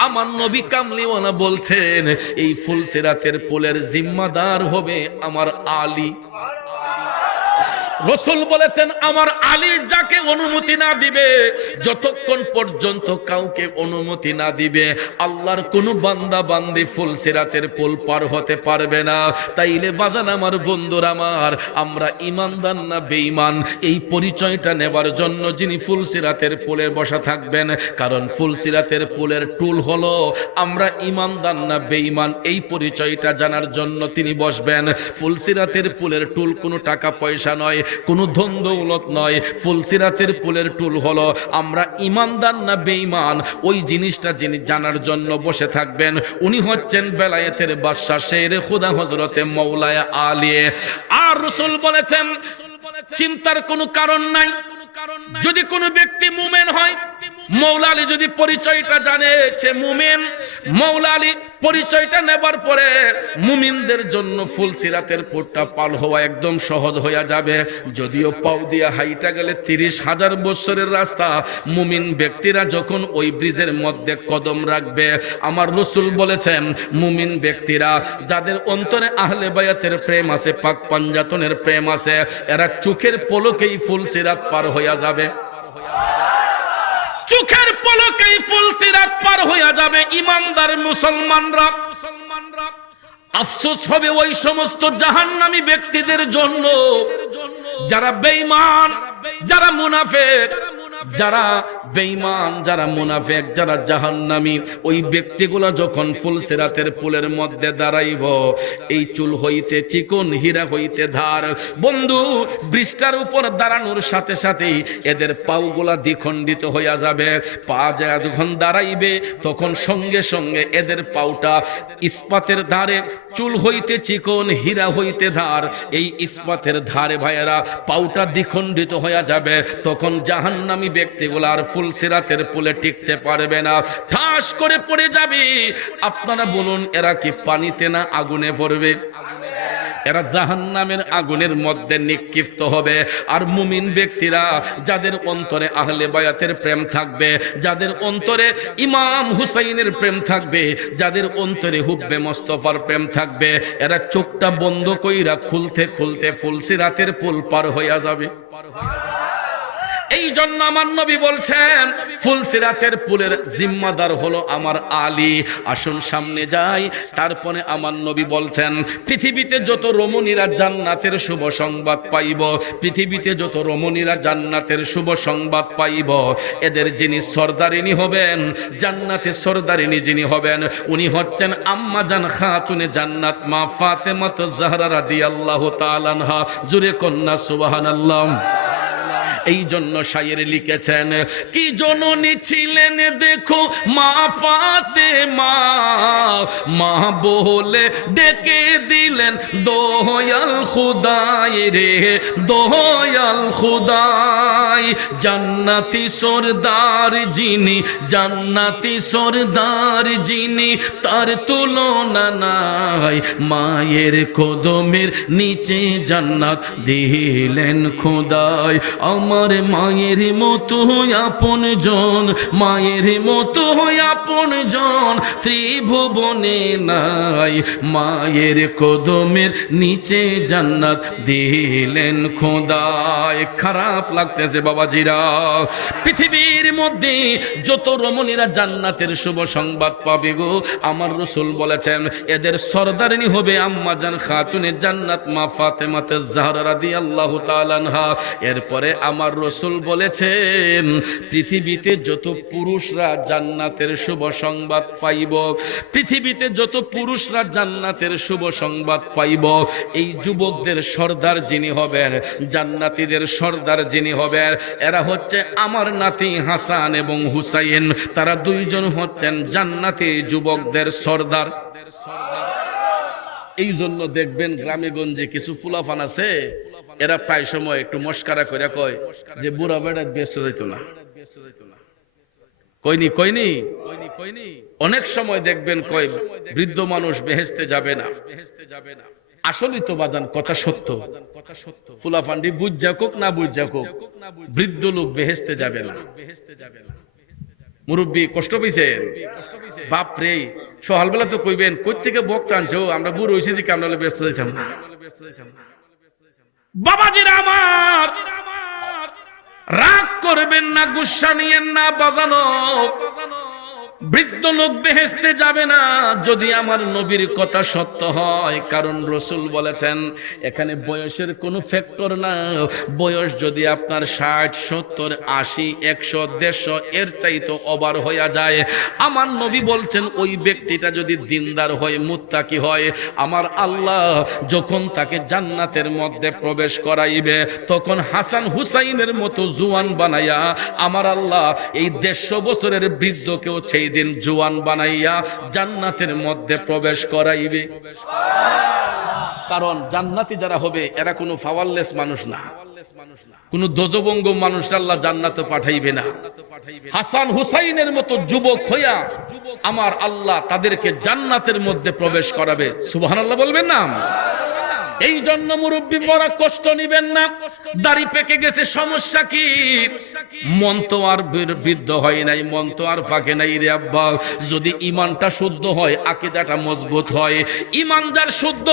আমার নবী কামলিওয়ালা বলছেন এই ফুলসিরাতের পুলের জিম্মাদার হবে আমার আলী। রাসূল বলেছেন আমার আলী যাকে অনুমতি না দিবে, যতক্ষণ পর্যন্ত কাউকে অনুমতি না দিবে আল্লাহর কোন বান্দা বান্দি ফুলসিরাতের পুল পার হতে পারবে না। তাইলে বাজান আমার বন্ধুরা আমার, আমরা ঈমানদার না বেঈমান এই পরিচয়টা নেবার জন্য যিনি ফুলসিরাতের পুলে বসা থাকবেন, কারণ ফুলসিরাতের পুলের টুল হলো আমরা ঈমানদার না বেঈমান এই পরিচয়টা জানার জন্য তিনি বসবেন। ফুলসিরাতের পুলের টুল কোনো টাকা পয়সা নয়, কোনো ধন দৌলত নয়। ফুলসিরাতের পুলের টুল হলো আমরা ঈমানদার না বেঈমান ওই জিনিসটা যিনি জানার জন্য বসে থাকবেন উনি হচ্ছেন বেলায়েতের বাদশা শেরে খুদা হযরতে মাওলানা আলী। আর রাসূল বলেছেন চিন্তার কোনো কারণ নাই, যদি কোনো ব্যক্তি মুমিন হয়, মৌলা আলী যদি পরিচয়টা জানে সে মুমিন, মৌলা আলী পরিচয়টা নেবার পরে মুমিনদের জন্য ফুলসিরাতের পুলটা পার হওয়া একদম সহজ হয়ে যাবে। যদিও পাও দিয়া হাইটা গেলে 30,000 বছরের রাস্তা, মুমিন ব্যক্তিরা যখন ওই ব্রিজের মধ্যে কদম রাখবে আমার রাসূল বলেছেন মুমিন ব্যক্তিরা যাদের অন্তরে আহলে বায়াতের প্রেম আছে, পাক পাঞ্জাতনের প্রেম আছে, এরা চোখের পলকেই ফুলসিরাত পার হইয়া যাবে। চোখের পলকেই ফুলসিরাত পার হইয়া যাবে ঈমানদার মুসলমানরা। আফসোস হবে ওই সমস্ত জাহান্নামী ব্যক্তিদের জন্য যারা বেঈমান, যারা মুনাফিক, যারা বেঈমান, যারা মুনাফিক, যারা জাহান্নামী। ওই ব্যক্তিগুলা যখন ফুলসিরাতের পুলের মধ্যে দাঁড়াইব, এই চুল হইতে চিকন হীরা হইতে ধার, বন্ধু ব্রিজটার উপর দাঁড়ানোর সাথে সাথেই এদের পাওগুলা দ্বিখণ্ডিত হইয়া যাবে। পা যখন দাঁড়াইবে তখন সঙ্গে সঙ্গে এদের পাওটা ইস্পাতের ধারে, চুল হইতে চিকন হীরা হইতে ধার, এই ইস্পাতের ধারে ভাইয়েরা পাওটা দ্বিখণ্ডিত হইয়া যাবে। তখন জাহান্নামী ব্যক্তিগুলো আর ফুলসিরাতের পুলে টিকতে পারবে না, ঠাস করে পড়ে যাবে। আপনারা বলুন এরা কি পানিতে না আগুনে পড়বে? এরা জাহান্নামের আগুনের মধ্যে নিক্ষিপ্ত হবে। আর মুমিন ব্যক্তিরা যাদের অন্তরে আহলে বায়াতের প্রেম থাকবে, যাদের অন্তরে ইমাম হুসাইনের প্রেম থাকবে, যাদের অন্তরে হুব্বে মুস্তাফার প্রেম থাকবে, এরা চোখটা বন্ধ কইরা খুলতে খুলতে ফুলসিরাতের পুল পার হইয়া যাবে। এই জন্য আমার নবী বলছেন ফুলসিরাতের পুলের জিম্মাদার হলো আমার আলী। আসুন সামনে যাই। তারপরে আমার নবী বলছেন পৃথিবীতে যত রমণীরা জান্নাতের শুভ সংবাদ পাইব, পৃথিবীতে যত রমণীরা জান্নাতের শুভ সংবাদ পাইব, এদের যিনি সরদারিনী হবেন, জান্নাতের সরদারিনী যিনি হবেন, উনি হচ্ছেন আম্মা জান খাতুনে জান্নাত মা ফাতেমাতুজ জাহরা রাদিয়াল্লাহু তাআলা আনহা। জুরে কন্যা সুবহানাল্লাহ। এই জন্য শায়ের লিখেছেন কি জননী ছিলেন দেখো মা ফাতেমা, মা বলে ডেকে দিলেন দয়াল খুদাই রে, দয়াল খুদাই। জান্নাতি সরদার যিনি, জান্নাতি সরদার যিনি, তার তুলনা নাই। মায়ের কদমের নিচে জান্নাত দিলেন খুদাই। আমার মায়ের মতো আপন জন, মায়ের মতো আপন জন ত্রিভুবনে নাই। মায়ের কদমের নিচে জান্নাত দিলেন খোদায়। খারাপ লাগতেছে বাবাজিরা, পৃথিবীর মধ্যে যত রমণীরা জান্নাতের শুভ সংবাদ পাবে গো, আমার রাসূল বলেছেন এদের সরদারিনী হবে আম্মা জান খাতুনে জান্নাত মা ফাতেমাতুজ জাহরা রাদিয়াল্লাহু তাআলা আনহা। এরপরে আমার রাসূল বলেছেন পৃথিবীতে যত পুরুষরা জান্নাতের শুভ সংবাদ পাইব, পৃথিবীতে যত পুরুষরা জান্নাতের শুভ সংবাদ পাইব, এই যুবকদের সর্দার যিনি হবেন, জান্নাতীদের সর্দার যিনি হবেন, এরা হচ্ছে আমার নাতি হাসান এবং হুসাইন। তারা দুইজন হচ্ছেন জান্নাতি যুবকদের সর্দার। এই জন্য দেখবেন গ্রামে গঞ্জে কিছু ফুলাফান আছে, এরা প্রায় সময় একটু মস্কারা করে কয় যে বুড়া বেড়া ব্যস্ত যাইতো না। কইনি কইনি কইনি অনেক সময় দেখবেন কয় বৃদ্ধ মানুষ বেহেশতে যাবে না। আসলেই তো বাজান কথা সত্য। ফুলাফান্ডি বুঝ যাকুক না বুঝ যাকুক, বৃদ্ধ লোক বেহেশতে যাবে না। মুরব্বী কষ্ট পেয়েছে বাপ রে, সকালবেলা তো কইবেন কই থেকে বক্তা আনছো, আমরা বুড়ো হয়েছি দিকে আমরা ব্যস্ত যাইতাম না। বাবাজিরা আমার, রাগ করবেন না, গুসা নিয়েন না বাজানো। বৃদ্ধ লোক বেহেশতে যাবে না যদি আমার নবীর কথা সত্য হয়, কারণ রাসূল বলেছেন এখানে বয়সের কোনো ফ্যাক্টর না। বয়স যদি আপনার 60, 70, 80, 100, 150 এর চাইতে ওভার হইয়া যায়, আমার নবী বলছেন ওই ব্যক্তিটা যদি দিনদার হয়, মুত্তাকি হয়, আমার আল্লাহ যখন তাকে জান্নাতের মধ্যে প্রবেশ করাইবে তখন হাসান হুসাইনের মতো জুয়ান বানাইয়া আমার আল্লাহ এই 150 বছরের বৃদ্ধকেও সেই দিন জুয়ান বানাইয়া জান্নাতের মধ্যে প্রবেশ করাইবে। কারণ জান্নাতি যারা হবে এরা কোনো পাওয়ারলেস মানুষ না, কোন দোজবঙ্গ মানুষ আল্লাহ জান্নাতে পাঠাইবে না। হাসান হুসাইনের মতো যুবক হইয়া আমার আল্লাহ তাদেরকে জান্নাতের মধ্যে প্রবেশ করাবে। সুবহানাল্লাহ বলবেন না? এই জন্য মুরব্বী বড় কষ্ট নিবেন না। দাড়ি পেকে গেছে, সমস্যা কি? মন তো আর বৃদ্ধ হয় নাই, মন তো আর পাকে নাই রে আব্বা। যদি ইমানটা শুদ্ধ হয়, আকীদাটা মজবুত হয়, ইমান যার শুদ্ধ,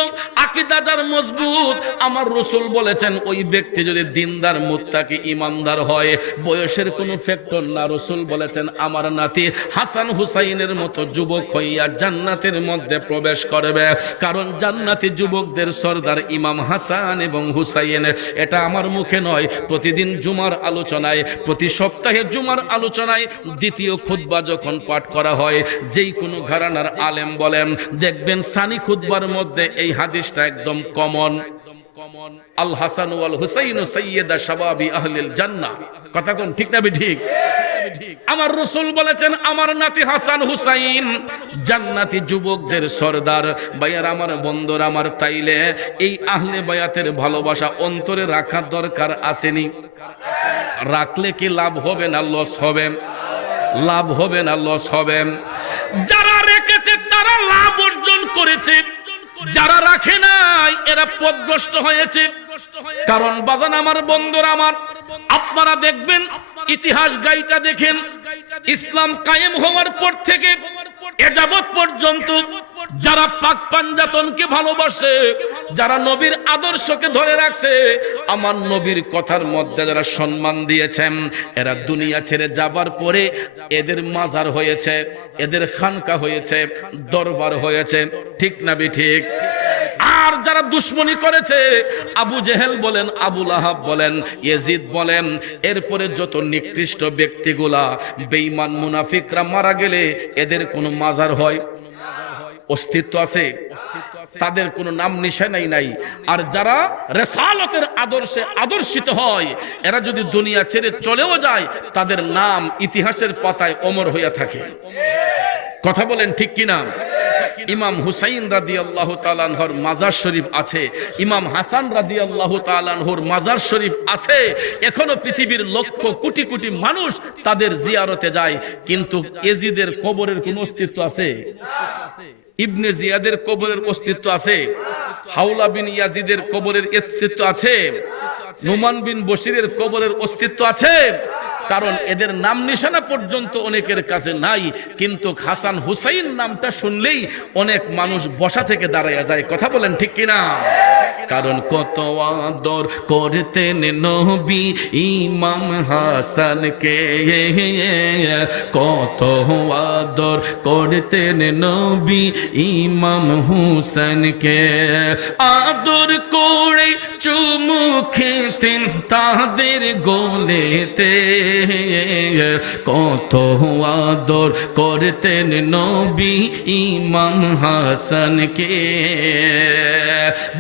আকীদা যার মজবুত, আমার রাসূল বলেছেন ওই ব্যক্তি যদি দিনদার, মুত্তাকি, ইমানদার হয়, বয়সের কোনো ফ্যাক্টর না। রাসূল বলেছেন আমার নাতি হাসান হুসাইনের মতো যুবক হইয়া জান্নাতের মধ্যে প্রবেশ করবে। কারণ জান্নাতি যুবকদের সরদার ইমাম হাসান এবং হুসাইন। এটা আমার মুখে নয়, প্রতিদিন জুমার আলোচনায়, প্রতি সপ্তাহে জুমার আলোচনায় দ্বিতীয় খুতবা যখন পাঠ করা হয়, যেই কোনো ঘরানার আলেম বলেন, দেখবেন সানি খুতবার মধ্যে এই হাদিসটা একদম কমন। আল হাসান ওয়াল হুসাইন সাইয়্যিদা শাবাবি আহলিল জান্নাহ। কথা কোন ঠিক না ঠিক? আমার রাসূল বলেছেন আমার নাতি হাসান হুসাইন জান্নাতি যুবকদের সরদার। ভাইয়ার আমার, বন্ধুরা আমার, তাইলে এই আহলে বায়াতের ভালোবাসা অন্তরে রাখা দরকার আসেনি? রাখলে কি লাভ হবে না লস হবে? লাভ হবে না লস হবে? যারা রেখেছে তারা লাভ অর্জন করেছে, যারা রাখে নাই এরা পথভ্রষ্ট হয়েছে। কারণ বাজান আমার, বন্ধুরা আমার, আপনারা দেখবেন ইতিহাস গাইটা দেখেন, ইসলাম কায়েম হওয়ার পর থেকে এ যাবৎ পর্যন্ত যারা পাক পাঞ্জাতনকে ভালোবাসে, যারা নবীর আদর্শকে ধরে রাখছে, আমার নবীর কথার মধ্যে যারা সম্মান দিয়েছেন, এরা দুনিয়া ছেড়ে যাবার পরে এদের মাজার হয়েছে, এদের খানকা হয়েছে, দরবার হয়েছে। ঠিক না ঠিক? আর যারা দুশ্মনী করেছে, আবু জেহেল বলেন, আবু লাহাব বলেন, ইয়াজিদ বলেন, এরপরে যত নিকৃষ্ট ব্যক্তিগুলা বেঈমান মুনাফিকরা মারা গেলে এদের কোনো মাজার হয়? অস্তিত্ব আছে? তাদের কোনো নাম নিশানাই নাই। আর যারা রিসালাতের আদর্শে আদর্শিত হয়, এরা যদি দুনিয়া ছেড়ে চলেও যায়, তাদের নাম ইতিহাসের পাতায় অমর হইয়া থাকে। কথা বলেন ঠিক কিনা? ইমাম হুসাইন রাদিয়াল্লাহু তাআলা আনহুর মাজার শরীফ আছে, ইমাম হাসান রাদিয়াল্লাহু তাআলা আনহুর মাজার শরীফ আছে। এখনো পৃথিবীর লক্ষ কোটি কোটি মানুষ তাদের জিয়ারতে যায়। কিন্তু ইয়াজিদের কবরের কোনো অস্তিত্ব আছে? ইবনে জিয়াদের কবরের অস্তিত্ব আছে? হাওলা বিন ইয়াজিদের কবরের অস্তিত্ব আছে? নুমান বিন বশিরের কবরের অস্তিত্ব আছে? কারণ এদের নাম নিশানা পর্যন্ত অনেকের কাছে নাই। কিন্তু হাসান হুসাইন নামটা শুনলেই অনেক মানুষ বসা থেকে দাঁড়ায়া যায়। কথা বলেন ঠিক কিনা? কারণ কত আদর করতেন নবী ইমাম হাসানকে, কত আদর করতেন নবী ইমাম হুসাইনকে। আদর করে চুমু খেতেন তাদের গোলেতে, কত আদর করতেন নবী ইমাম হাসানকে।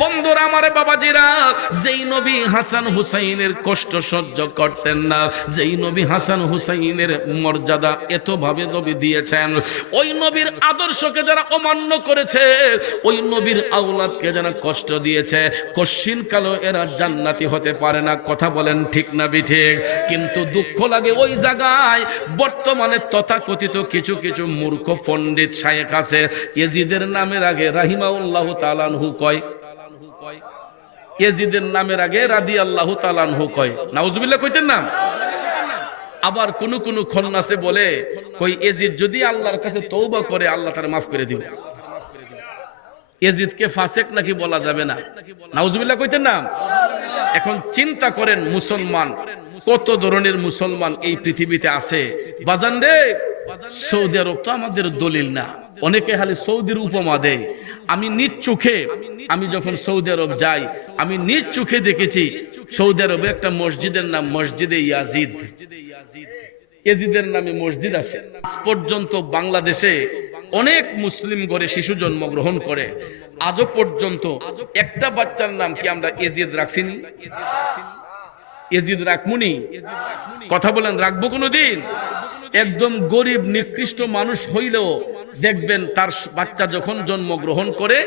বন্ধুরা আমার বাবাজিরা, যেই নবী হাসান হুসাইনের কষ্ট সহ্য করতেন না, যেই নবী হাসান হুসাইনের মর্যাদা এতভাবে নবী দিয়েছেন, ওই নবীর আদর্শকে যারা অমান্য করেছে, ওই নবীর আওলাদকে যারা কষ্ট দিয়েছে, কশিন কালো এরা জান্নাতি হতে পারে না। কথা বলেন ঠিক না বিঠিক? কিন্তু দুঃখ লাগে ওই জায়গায় বর্তমানে তথাকথিত কিছু কিছু মূর্খ পণ্ডিত শায়েখ আছে, ইয়াজিদের নামের আগে রাহিমাহুল্লাহ তাআলা আনহু কয়, ইয়াজিদের নামের আগে রাদিয়াল্লাহু তাআলা আনহু কয়। নাউজুবিল্লাহ কইতেন না? আবার কোন কোন খন্নাসে বলে কই ইয়াজিদ যদি আল্লাহর কাছে তওবা করে আল্লাহ তার মাফ করে দিবে। ইয়াজিদকে ফাসিক নাকি বলা যাবে না? নাউজুবিল্লাহ কইতেন না? এখন চিন্তা করেন, মুসলমান কত ধরনের মুসলমান এই পৃথিবীতে আছে। বাজান রে, সৌদি আরব তো আমাদের দলিল না, অনেকে খালি সৌদির উপমা দেয়। আমি নিজ চোখে, আমি যখন সৌদি আরব যাই, আমি নিজ চোখে দেখেছি সৌদি আরবে একটা মসজিদের নাম মসজিদে ইয়াজিদ, ইয়াজিদের নামে মসজিদ আছে। আজ পর্যন্ত বাংলাদেশে অনেক মুসলিম ঘরে শিশু জন্মগ্রহণ করে, আজও পর্যন্ত একটা বাচ্চার নাম কি আমরা ইয়াজিদ রাখছিনি? ইয়াজিদ রাখমুনি? কথা বলেন, রাখবো কোনোদিন? একদম গরিব নিকৃষ্ট মানুষ হইলেও দেখবেন তার বাচ্চা যখন জন্মগ্রহণ করে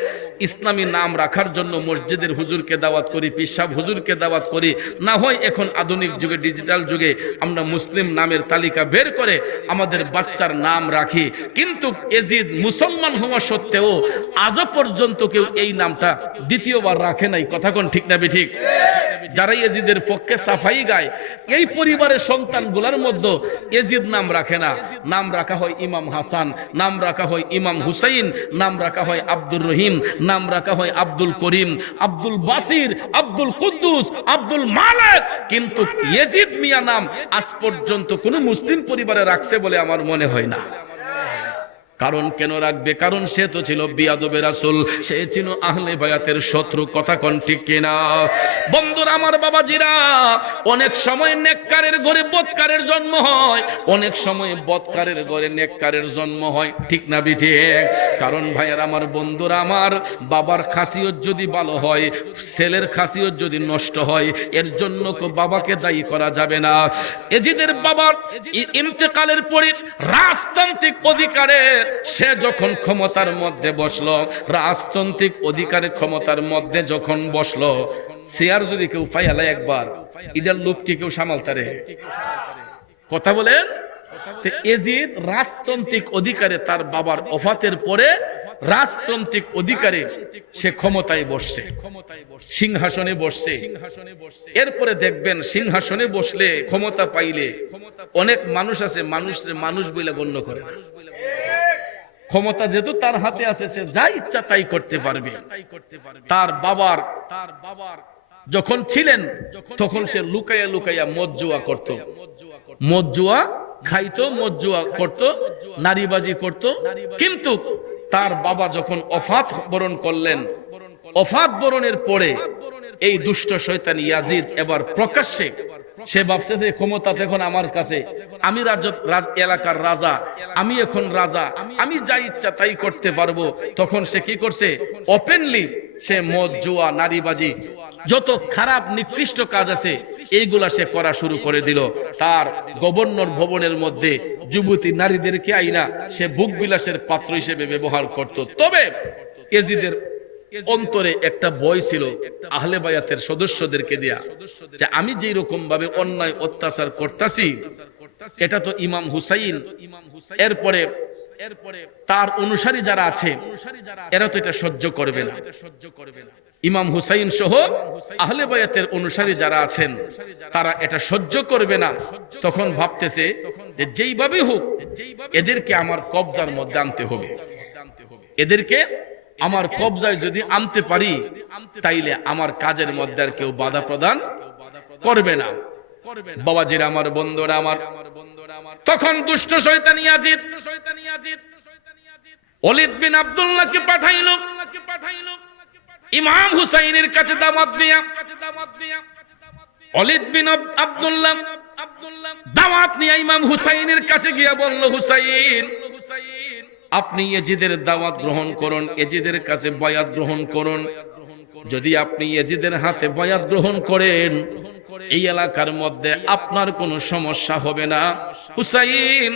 ইসলামী নাম রাখার জন্য মসজিদের হুজুরকে দাওয়াত করি, পিসাব হুজুরকে দাওয়াত করি, না হয় এখন আধুনিক যুগে ডিজিটাল যুগে আমরা মুসলিম নামের তালিকা বের করে আমাদের বাচ্চার নাম রাখি। কিন্তু ইয়াজিদ মুসলমান হওয়া সত্ত্বেও আজও পর্যন্ত কেউ এই নামটা দ্বিতীয়বার রাখে নাই। কথা কোন ঠিক না বেঠিক? যারা ইয়াজিদের পক্ষে সাফাই গায়, এই পরিবারের সন্তানগুলোর মধ্যে ইয়াজিদ নাম রাখে না। নাম রাখা হয় ইমাম হাসান, নাম রাখা হয় ইমাম হুসাইন, নাম রাখা হয় আব্দুর রহিম, নাম রাখা হয় আব্দুল করিম, আব্দুল বাসির, আব্দুল কুদ্দুস, আব্দুল মালিক। কিন্তু ইয়াজিদ মিয়া নাম আজ পর্যন্ত কোনো মুসলিম পরিবারে রাখছে বলে আমার মনে হয় না। কারণ কেন রাখবে? কারণ সে তো ছিল বিয়াদবে রাসূল, সে ছিল আহলে বায়াতের শত্রু। কথা কোন ঠিক কিনা? বন্ধুরা আমার, বাবাজিরা, অনেক সময় নেককারের ঘরে বদকারের জন্ম হয়, অনেক সময় বদকারের ঘরে নেককারের জন্ম হয়। ঠিক না বিঠিক? কারণ ভাইয়ার আমার, বন্ধুরা আমার, বাবার খাসিয়ত যদি ভালো হয়, ছেলের খাসিয়ত যদি নষ্ট হয়, এর জন্য বাবাকে দায়ী করা যাবে না। ইয়াজিদের বাবার ইন্তেকালের পরে রাজতান্ত্রিক অধিকারের সে যখন ক্ষমতার মধ্যে বসলো, রাজতান্ত্রিক অধিকারের ক্ষমতার মধ্যে যখন বসলো, চেয়ার যদি কেউ পাইয়ালে একবার, ইদার লোক কি কেউ সামালতারে? কথা বলেন। ইয়াজিদ রাজতান্ত্রিক অধিকারে তার বাবার ওফাতের পরে রাজতান্ত্রিক অধিকারে সে ক্ষমতায় বসছে, সিংহাসনে বসছে। এরপরে দেখবেন সিংহাসনে বসলে, ক্ষমতা পাইলে অনেক মানুষ আছে মানুষের মানুষ বলে গণ্য করে। ক্ষমতা যেহেতু তার হাতে আছে, সে যা ইচ্ছা তাই করতে পারবে। তার বাবার যখন ছিলেন তখন সে লুকাইয়া লুকাইয়া মদ জুয়া করত, মদ জুয়া খাইতো, মদ জুয়া করত, নারীবাজি করত। কিন্তু তার বাবা যখন ওফাত বরণ করলেন, ওফাত বরণের পরে এই দুষ্ট শয়তান ইয়াজিদ এবার প্রকাশ্যে সে ভাবছে যে ক্ষমতা এখন আমার কাছে, আমি এলাকার রাজা, আমি এখন রাজা, আমি যা ইচ্ছা তাই করতে পারবো। তখন সে কি করছে? ওপেনলি সে মদ জুয়া নারীবাজি যত খারাপ নিকৃষ্ট কাজ আছে এইগুলা সে করা শুরু করে দিল। তার গভর্নর ভবনের মধ্যে যুবতী নারীদেরকে আইনা সে বুক বিলাসের পাত্র হিসেবে ব্যবহার করত। তবে ইয়াজিদের অন্তরে একটা ভয় ছিল আহলে বায়াতের সদস্যদেরকে দেয়া, যে আমি যেই রকম ভাবে অন্যায় অত্যাচার করতেছি, এটা তো ইমাম হুসাইন, এরপরে তার অনুসারী যারা আছে এরা তো এটা সহ্য করবে না। ইমাম হুসাইন সহ আহলে বায়াতের অনুসারী যারা আছেন তারা এটা সহ্য করবে না। তখন ভাবতেছে যে যেইভাবে হোক এদেরকে আমার কবজার মধ্যে আনতে হবে, এদেরকে আমার কবজায় যদি আনতে পারি তাইলে আমার কাজের মধ্যে আর কেউ বাধা প্রদান করবে না। বাবাজিরা আমার, বন্ধুরা আমার, তখন দুষ্ট শয়তান ইয়াজিদ ওলীদ বিন আব্দুল্লাহকে পাঠাইলো ইমাম হুসাইনের কাছে দাওয়াত দিয়া। ওলীদ বিন আব্দুল্লাহ দাওয়াত নিয়ে ইমাম হুসাইনের কাছে গিয়া বলল, হুসাইন, আপনি ইয়াজিদের দাওয়াত গ্রহণ করুন, ইয়াজিদের কাছে বায়াত গ্রহণ করুন। যদি আপনি ইয়াজিদের হাতে বয়াত গ্রহণ করেন, এই এলাকার মধ্যে আপনার কোনো সমস্যা হবে না। হুসাইন,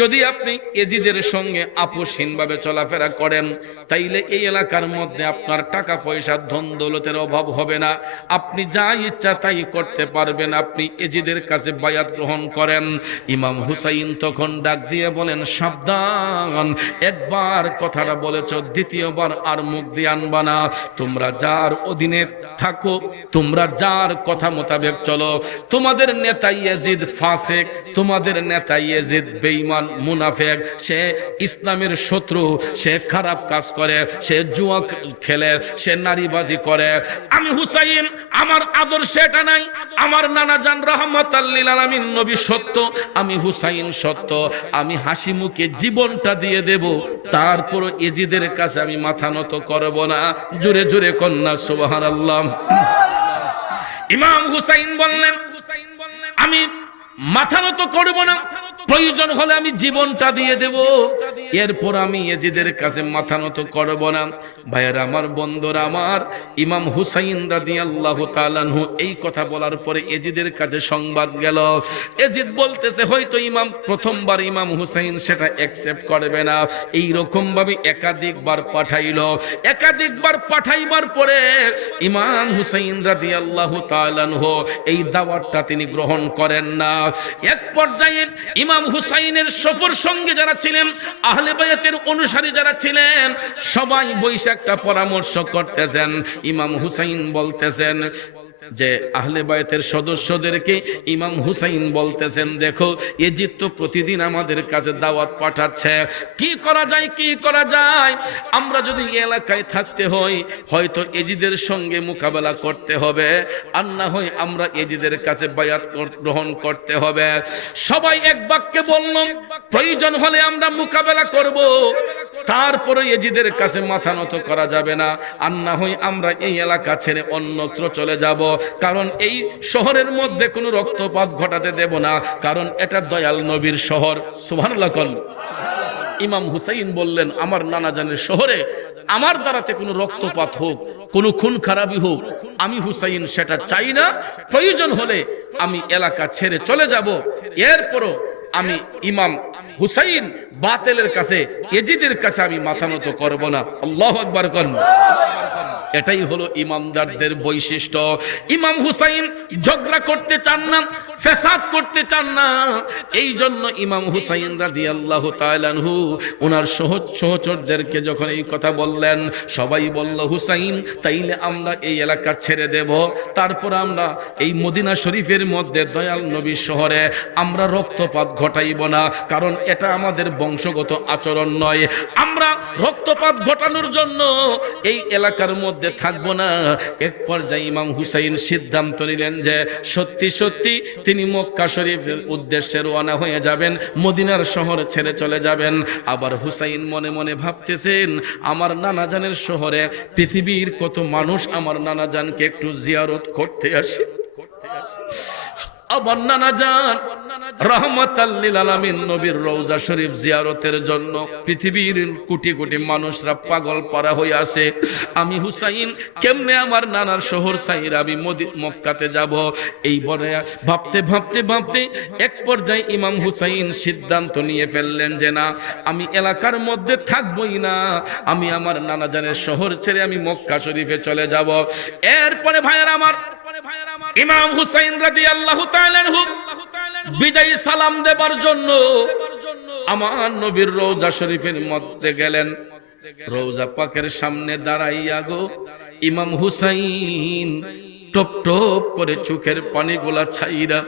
যদি আপনি ইয়াজিদের সঙ্গে আপোষহীনভাবে চলাফেরা করেন, তাইলে এই এলাকার মধ্যে আপনার টাকা পয়সা ধন দৌলতের অভাব হবে না, আপনি যা ইচ্ছা তাই করতে পারবেন। আপনি ইয়াজিদের কাছে বায়াত গ্রহণ করেন। ইমাম হুসাইন তখন ডাক দিয়ে বলেন, সাবধান, একবার কথাটা বলেছ, দ্বিতীয়বার আর মুখ দিয়ে আনবা না। তোমরা যার অধীনে থাকো, তোমরা যার কথা মোতাবেক চলো। তোমাদের নেতা ইয়াজিদ ফাসিক, তোমাদের নেতা ইয়াজিদ বেঈমান মুনাফিক, সে ইসলামের শত্রু, সে খারাপ কাজ করে, সে জুয়া খেলে, সে নারীবাজি করে। আমি হুসাইন, আমার আদর্শ এটা নাই। আমার নানা জান রাহমাতাল লিল আলামিন নবী সত্য, আমি হুসাইন সত্য। আমি হাসি মুখে জীবনটা দিয়ে দেব, তারপর ইয়াজিদের কাছে আমি মাথা নত করব না। জোরে জোরে কন্যা সুবহানাল্লাহ। ইমাম হুসাইন বললেন, আমি মাথা নত করব না, প্রয়োজন হলে আমি জীবনটা দিয়ে দেব, এরপর আমি ইয়াজিদের কাছে মাথা নত করব না। ভাইয়েরা আমার, বন্ধুরা আমার, ইমাম হুসাইন রাদিয়াল্লাহু তাআলা আনহু এই কথা বলার পরে ইয়াজিদের কাছে সংবাদ গেল। ইয়াজিদ বলতেছে, হয়তো ইমাম প্রথমবার ইমাম হুসাইন সেটা অ্যাকসেপ্ট করবে না। এই রকম ভাবে একাধিকবার পাঠাইলো। একাধিকবার পাঠাইবার পরে ইমাম হুসাইন রাদিয়াল্লাহু তাআলা আনহু এই দাওয়াতটা তিনি গ্রহণ করেন না। এক পর্যায়ে ইমাম হুসাইনের সফর সঙ্গে যারা ছিলেন, আহলে বায়াতের অনুসারী যারা ছিলেন, সবাই বৈশাখ একটা পরামর্শ করতেছেন। ইমাম হুসাইন বলতেছেন যে আহলে বায়াতের সদস্যদেরকে ইমাম হুসাইন বলতেছেন, দেখো ইয়াজিদ তো প্রতিদিন আমাদের কাছে দাওয়াত পাঠাচ্ছে, কি করা যায়, কি করা যায়? আমরা যদি এলাকায় থাকতে হয়, হয়তো ইয়াজিদের সঙ্গে মোকাবেলা করতে হবে, আর না হয় আমরা ইয়াজিদের কাছে বায়াত গ্রহণ করতে হবে। সবাই এক বাক্যে বলল, প্রয়োজন হলে আমরা মোকাবেলা করব, তারপরে ইয়াজিদের কাছে মাথা নত করা যাবে না, আর না হয় আমরা এই এলাকা ছেড়ে অন্যত্র চলে যাব। কারণ এই শহরের মধ্যে কোনো রক্তপাত ঘটাতে দেব না, কারণ এটা দয়াল নবীর শহর। সুবহানাল্লাহ। ইমাম হুসাইন বললেন, আমার নানা জানের শহরে আমার দ্বারাতে কোনো রক্তপাত হোক, কোনো খুন খারাপি হোক, আমি হুসাইন সেটা চাই না। প্রয়োজন হলে আমি এলাকা ছেড়ে চলে যাব, এরপরও আমি ইমাম হুসাইন বাতিলের কাছে, ইয়াজিদের কাছে আমি মাথা নত করব না। আল্লাহু আকবার করুন। এটাই হলো ইমামদারদের বৈশিষ্ট্য। ইমাম হুসাইন ঝগড়া করতে চান না, ফেসাদ করতে চান না। এই জন্য ইমাম হুসাইন রাদিয়াল্লাহু তাআলা আনহু ওনার সহচরদেরকে যখন এই কথা বললেন, সবাই বলল, হুসাইন, তাইলে আমরা এই এলাকা ছেড়ে দেব, তারপর আমরা এই মদিনা শরীফের মধ্যে দয়াল নবীর শহরে আমরা রক্তপাত ঘটাইব না, কারণ এটা আমাদের বংশগত আচরণ নয়। আমরা রক্তপাত ঘটানোর জন্য এই এলাকার মধ্যে থাকবো না। এক পর্যায়ে ইমাম হুসাইন সিদ্ধান্ত নিলেন যে সত্যি সত্যি তিনি মক্কা শরীফের উদ্দেশ্যে রওনা হয়ে যাবেন, মদিনার শহর ছেড়ে চলে যাবেন। আবার হুসাইন মনে মনে ভাবতেছেন, আমার নানা জানের শহরে পৃথিবীর কত মানুষ আমার নানা জানকে একটু জিয়ারত করতে আসে। আমার নানা জান রাহমাতাল লিল আলামিন নবীর রওজা শরীফ জিয়ারতের জন্য পৃথিবীর কোটি কোটি মানুষরা পাগল পারা হয়ে আছে। আমি হুসাইন কেমনে আমার নানার শহর সাইরা আমি মক্কাতে যাব? এই বলে ভাবতে ভাবতে ভাবতে এক পর্যায়ে ইমাম হুসাইন সিদ্ধান্ত নিয়ে ফেললেন যে না, আমি এলাকার মধ্যে থাকবই না, আমি আমার নানা জানের শহর ছেড়ে আমি মক্কা শরীফে চলে যাব। এরপরে ভাইয়ের আমার, ইমাম হুসাইন রাদিয়াল্লাহু তাআলা আনহু বিদায়ী সালাম দেবার জন্য আমার নবীর রওজা শরীফের মধ্যে গেলেন। রওজা পাকের সামনে দাঁড়াইয়া গো ইমাম হুসাইন টপ টপ করে চোখের পানিগুলা ছাইরা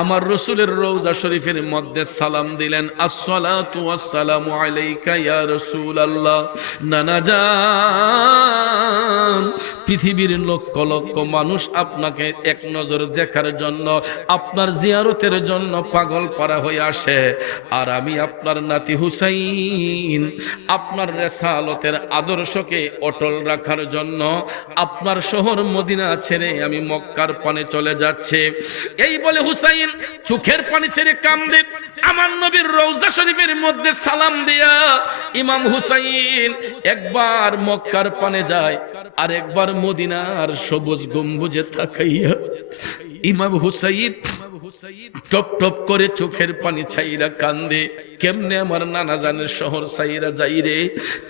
আমার রাসূলের রওজা শরীফের মধ্যে সালাম দিলেন, আসসালাতু ওয়াসসালামু আলাইকা ইয়া রাসূলুল্লাহ। নানা জান, পৃথিবীর লক্ষ লক্ষ মানুষ আপনাকে এক নজর দেখার জন্য, আপনার জিয়ারতের জন্য পাগল পারা হয়ে আসে, আর আমি আপনার নাতি হুসাইন আপনার রিসালতের আদর্শকে অটল রাখার জন্য আপনার শহর মদিনা ছেড়ে আমি মক্কার পানে চলে যাচ্ছি। এই বলে হুসাইন চোখের পানি ছেড়ে কান্দে, আমার নবীর রওজা শরীফের মধ্যে সালাম দিয়া ইমাম হুসাইন একবার মক্কার পানে যায় আর একবার মদিনার সবুজ গম্বুজে তাকাইয়া ইমাম হুসাইন টপ টপ করে চোখের পানি ছাইরা কান্দে। কেমনে আমার নানা জানের শহর সাইরা যাই রে,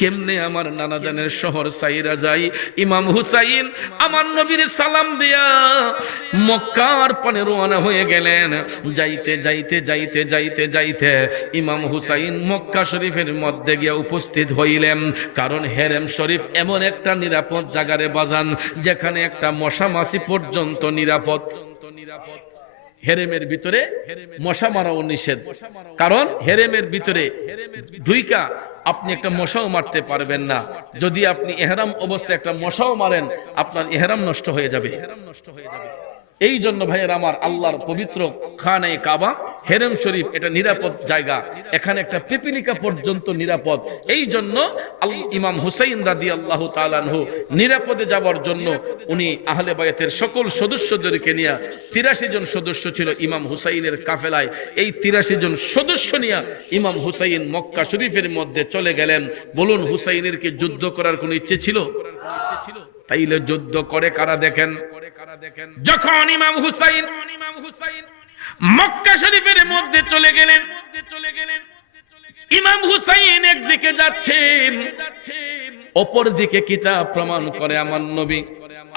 কেমনে আমার নানা জানের শহর সাইরা যাই। ইমাম হুসাইন আমার নবীর সালাম দিয়া মক্কার পানে রওনা হয়ে গেলেন। যাইতে যাইতে যাইতে যাইতে যাইতে ইমাম হুসাইন মক্কা শরীফের মধ্যে গিয়া উপস্থিত হইলেন। কারণ হেরেম শরীফ এমন একটা নিরাপদ জায়গারে বাজান যেখানে একটা মশা মাছি পর্যন্ত নিরাপদ। হেরেমের ভিতরে মশা মারাও নিষেধ, কারণ হেরেমের ভিতরে ঢুইকা আপনি একটা মশাও মারতে পারবেন না। যদি আপনি ইহরাম অবস্থায় একটা মশাও মারেন আপনার ইহরাম নষ্ট হয়ে যাবে। এই জন্য ভাইয়ের আমার, আল্লাহর পবিত্র খানে কাবা হেরেম শরীফ এটা নিরাপদ জায়গা, এখানে একটা পিপিলিকা পর্যন্ত নিরাপদ। এই জন্য ইমাম হুসাইন রাদিয়াল্লাহু তাআলা আনহু নিরাপদে যাওয়ার জন্য উনি আহলে বায়াতের সকল সদস্যদেরকে নিয়ে ৮৩ জন সদস্য ছিল ইমাম হুসাইনের কাফেলায়। এই ৮৩ জন সদস্য নিয়ে ইমাম হুসাইন মক্কা শরীফের মধ্যে চলে গেলেন। বলুন, হুসাইনের কি যুদ্ধ করার কোনো ইচ্ছে ছিল? তাইলে যুদ্ধ করে কারা দেখেন? যখন ইমাম হুসাইন মক্কা শরীফের মধ্যে চলে গেলেন, ইমাম হুসাইন একদিকে যাচ্ছেন, অপর দিকে কিতাব প্রমাণ করে আমার নবী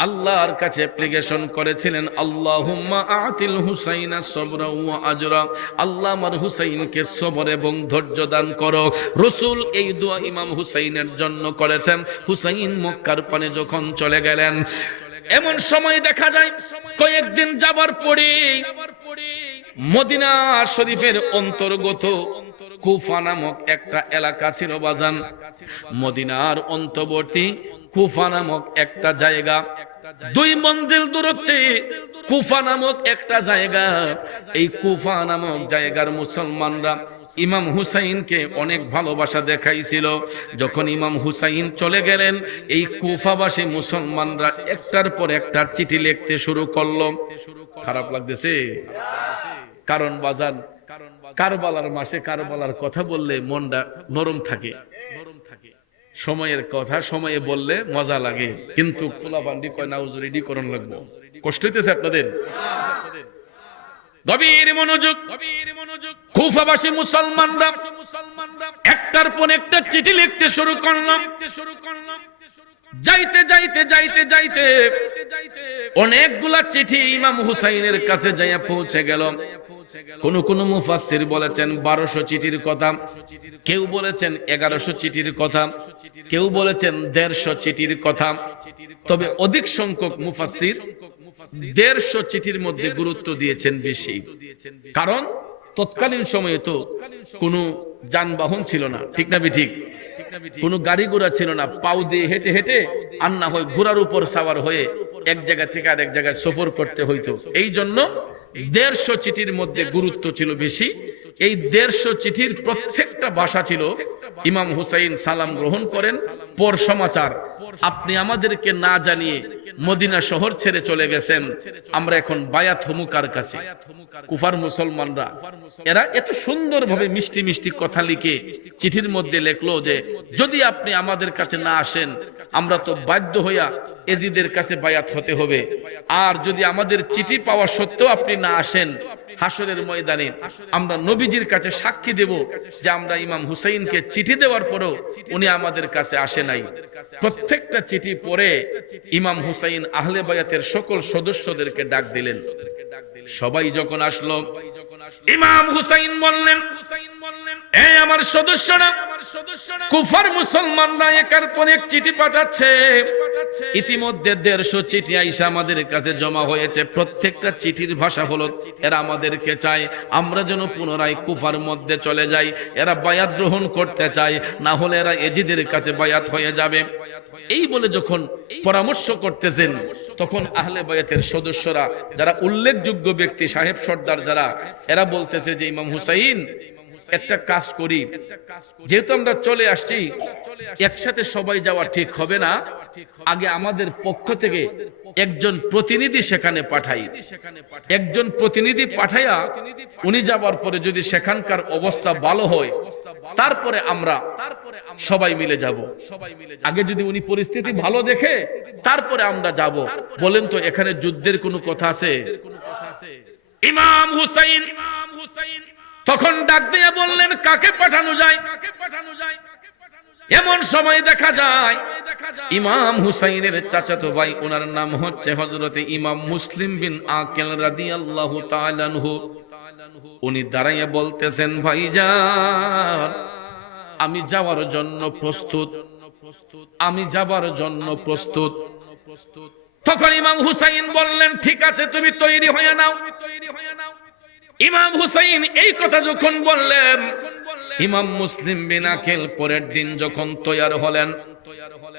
আল্লাহর কাছে অ্যাপ্লিকেশন করেছিলেন, আল্লাহুম্মা আতিল হুসাইনা সবরা ওয়া আজরা, আল্লাহ আমার হুসাইনকে সবর এবং ধৈর্য দান করো। রাসূল এই দোয়া ইমাম হুসাইনের জন্য করেছেন। হুসাইন মক্কার পানে যখন চলে গেলেন, এমন সময় দেখা যায় কয়েকদিন যাবার পরে মদিনা শরীফের অন্তর্গত কুফা নামক একটা এলাকা ছিল বাজান। মদিনার অন্তর্বর্তী কুফা নামক একটা জায়গা, 2 মঞ্জিল দূরত্বে কুফা নামক একটা জায়গা। এই কুফা নামক জায়গার মুসলমানরা ইমাম হুসাইনকে অনেক ভালোবাসা দেখাইছিল। যখন ইমাম হুসাইন চলে গেলেন, এই কুফাবাসী মুসলমানরা একটার পর একটা চিঠি লিখতে শুরু করলো। খারাপ লাগতেছে? কারণ বাজান, কারবালার মাসে কারবালার কথা বললে মনটা নরম থাকে। সময়ের কথা সময়ে বললে মজা লাগে, কিন্তু কুলাবান্ডি কয় না হুজুর এডি করণ লাগবো। কষ্ট হইতেছে আপনাদের? গভীর মনোযোগ। কুফাবাসী মুসলমানরা একটার পর একটা চিঠি লিখতে শুরু করলাম। যাইতে যাইতে যাইতে যাইতে অনেকগুলা চিঠি ইমাম হুসাইনের কাছে যাইয়া পৌঁছে গেল। কোন কোন মুফাসসির বলেছেন 1200 চিঠির কথা, কেউ বলেছেন 1100 চিঠির কথা, কেউ বলেছেন 150 চিঠির কথা। তবে অধিক সংখ্যক মুফাসসির 150 চিঠির মধ্যে গুরুত্ব দিয়েছেন বেশি। কারণ তৎকালীন সময়ে তো কোনো যানবাহন ছিল না, ঠিক না ঠিক? কোনো গাড়ি ঘোড়া ছিল না, পাও দিয়ে হেঁটে হেঁটে আর না হয় ঘোড়ার উপর সাওয়ার হয়ে এক জায়গা থেকে আরেক জায়গায় সফর করতে হইতো। এই জন্য 150 চিঠির মধ্যে গুরুত্ব ছিল বেশি। এই 150 চিঠির প্রত্যেকটা ভাষা ছিল ইমাম হুসাইন সালাম গ্রহণ করেন, পর সমাচার আপনি আমাদেরকে না জানিয়ে মদিনা শহর ছেড়ে চলে গেছেন, আমরা এখন বায়াত হমুকার কাছে। কুফার মুসলমানরা এরা এত সুন্দরভাবে মিষ্টি মিষ্টি কথা লিখে চিঠির মধ্যে লেখলো যে যদি আপনি আমাদের কাছে না আসেন আমরা তো বাধ্য হইয়া এজিদের কাছে বায়াত হতে হবে, আর যদি আমাদের চিঠি পাওয়া সত্ত্বেও আপনি না আসেন হাসরের ময়দানে আমরা নবীজির কাছে সাক্ষী দেব যে আমরা ইমাম হুসাইনকে চিঠি দেওয়ার পরেও উনি আমাদের কাছে আসে নাই। প্রত্যেকটা চিঠি পড়ে ইমাম হুসাইন আহলে বায়াতের সকল সদস্যদেরকে ডাক দিলেন। সবাই যখন আসলো, ইমাম হুসাইন বললেন, এই আমার সদস্যরা, কুফার মুসলমানরা একের পর এক চিঠি পাঠাচ্ছে। ইতিমধ্যে 150 চিঠি আইসা আমাদের কাছে জমা হয়েছে। প্রত্যেকটা চিঠির ভাষা হলো এরা আমাদেরকে চায় আমরা যেন পুনরায় কুফার মধ্যে চলে যাই, এরা বায়াত গ্রহণ করতে চায়, না হলে এরা এজিদের কাছে বায়াত হয়ে যাবে। এই বলে যখন পরামর্শ করতেছেন তখন আহলে বায়াতের সদস্যরা যারা উল্লেখযোগ্য ব্যক্তি, সাহেব সর্দার যারা, এরা বলতেছে যে ইমাম হুসাইন একটা কাজ করি, যেহেতু আমরা চলে আসছি, একসাথে সবাই যাওয়া ঠিক হবে না, আগে আমাদের পক্ষ থেকে একজন প্রতিনিধি সেখানে পাঠাই। একজন প্রতিনিধি পাঠাইয়া উনি যাবার পরে যদি সেখানকার অবস্থা ভালো হয়, তারপরে আমরা সবাই মিলে যাব। আগে যদি উনি পরিস্থিতি ভালো দেখে তারপরে আমরা যাব। বলেন তো এখানে যুদ্ধের কোনো কথা আছে? ইমাম হুসাইন তখন ডাক দিয়ে বললেন, কাকে পাঠানো যায়? এমন সময় দেখা যায় ইমাম হুসাইনের চাচাতো ভাই, ওনার নাম হচ্ছে হযরতে ইমাম মুসলিম বিন আকিল রাদিয়াল্লাহু তাআলা আনহু। উনি দাঁড়াইয়া বলতেছেন, ভাইজান আমি যাওয়ার জন্য প্রস্তুত, আমি যাবার জন্য প্রস্তুত। তখন ইমাম হুসাইন বললেন, ঠিক আছে তুমি তৈরি হয়ে নাও। ইমাম হুসাইন এই কথা যখন বললেন, ইমাম মুসলিম বিন আকিল পরের দিন যখন তৈয়ার হলেন,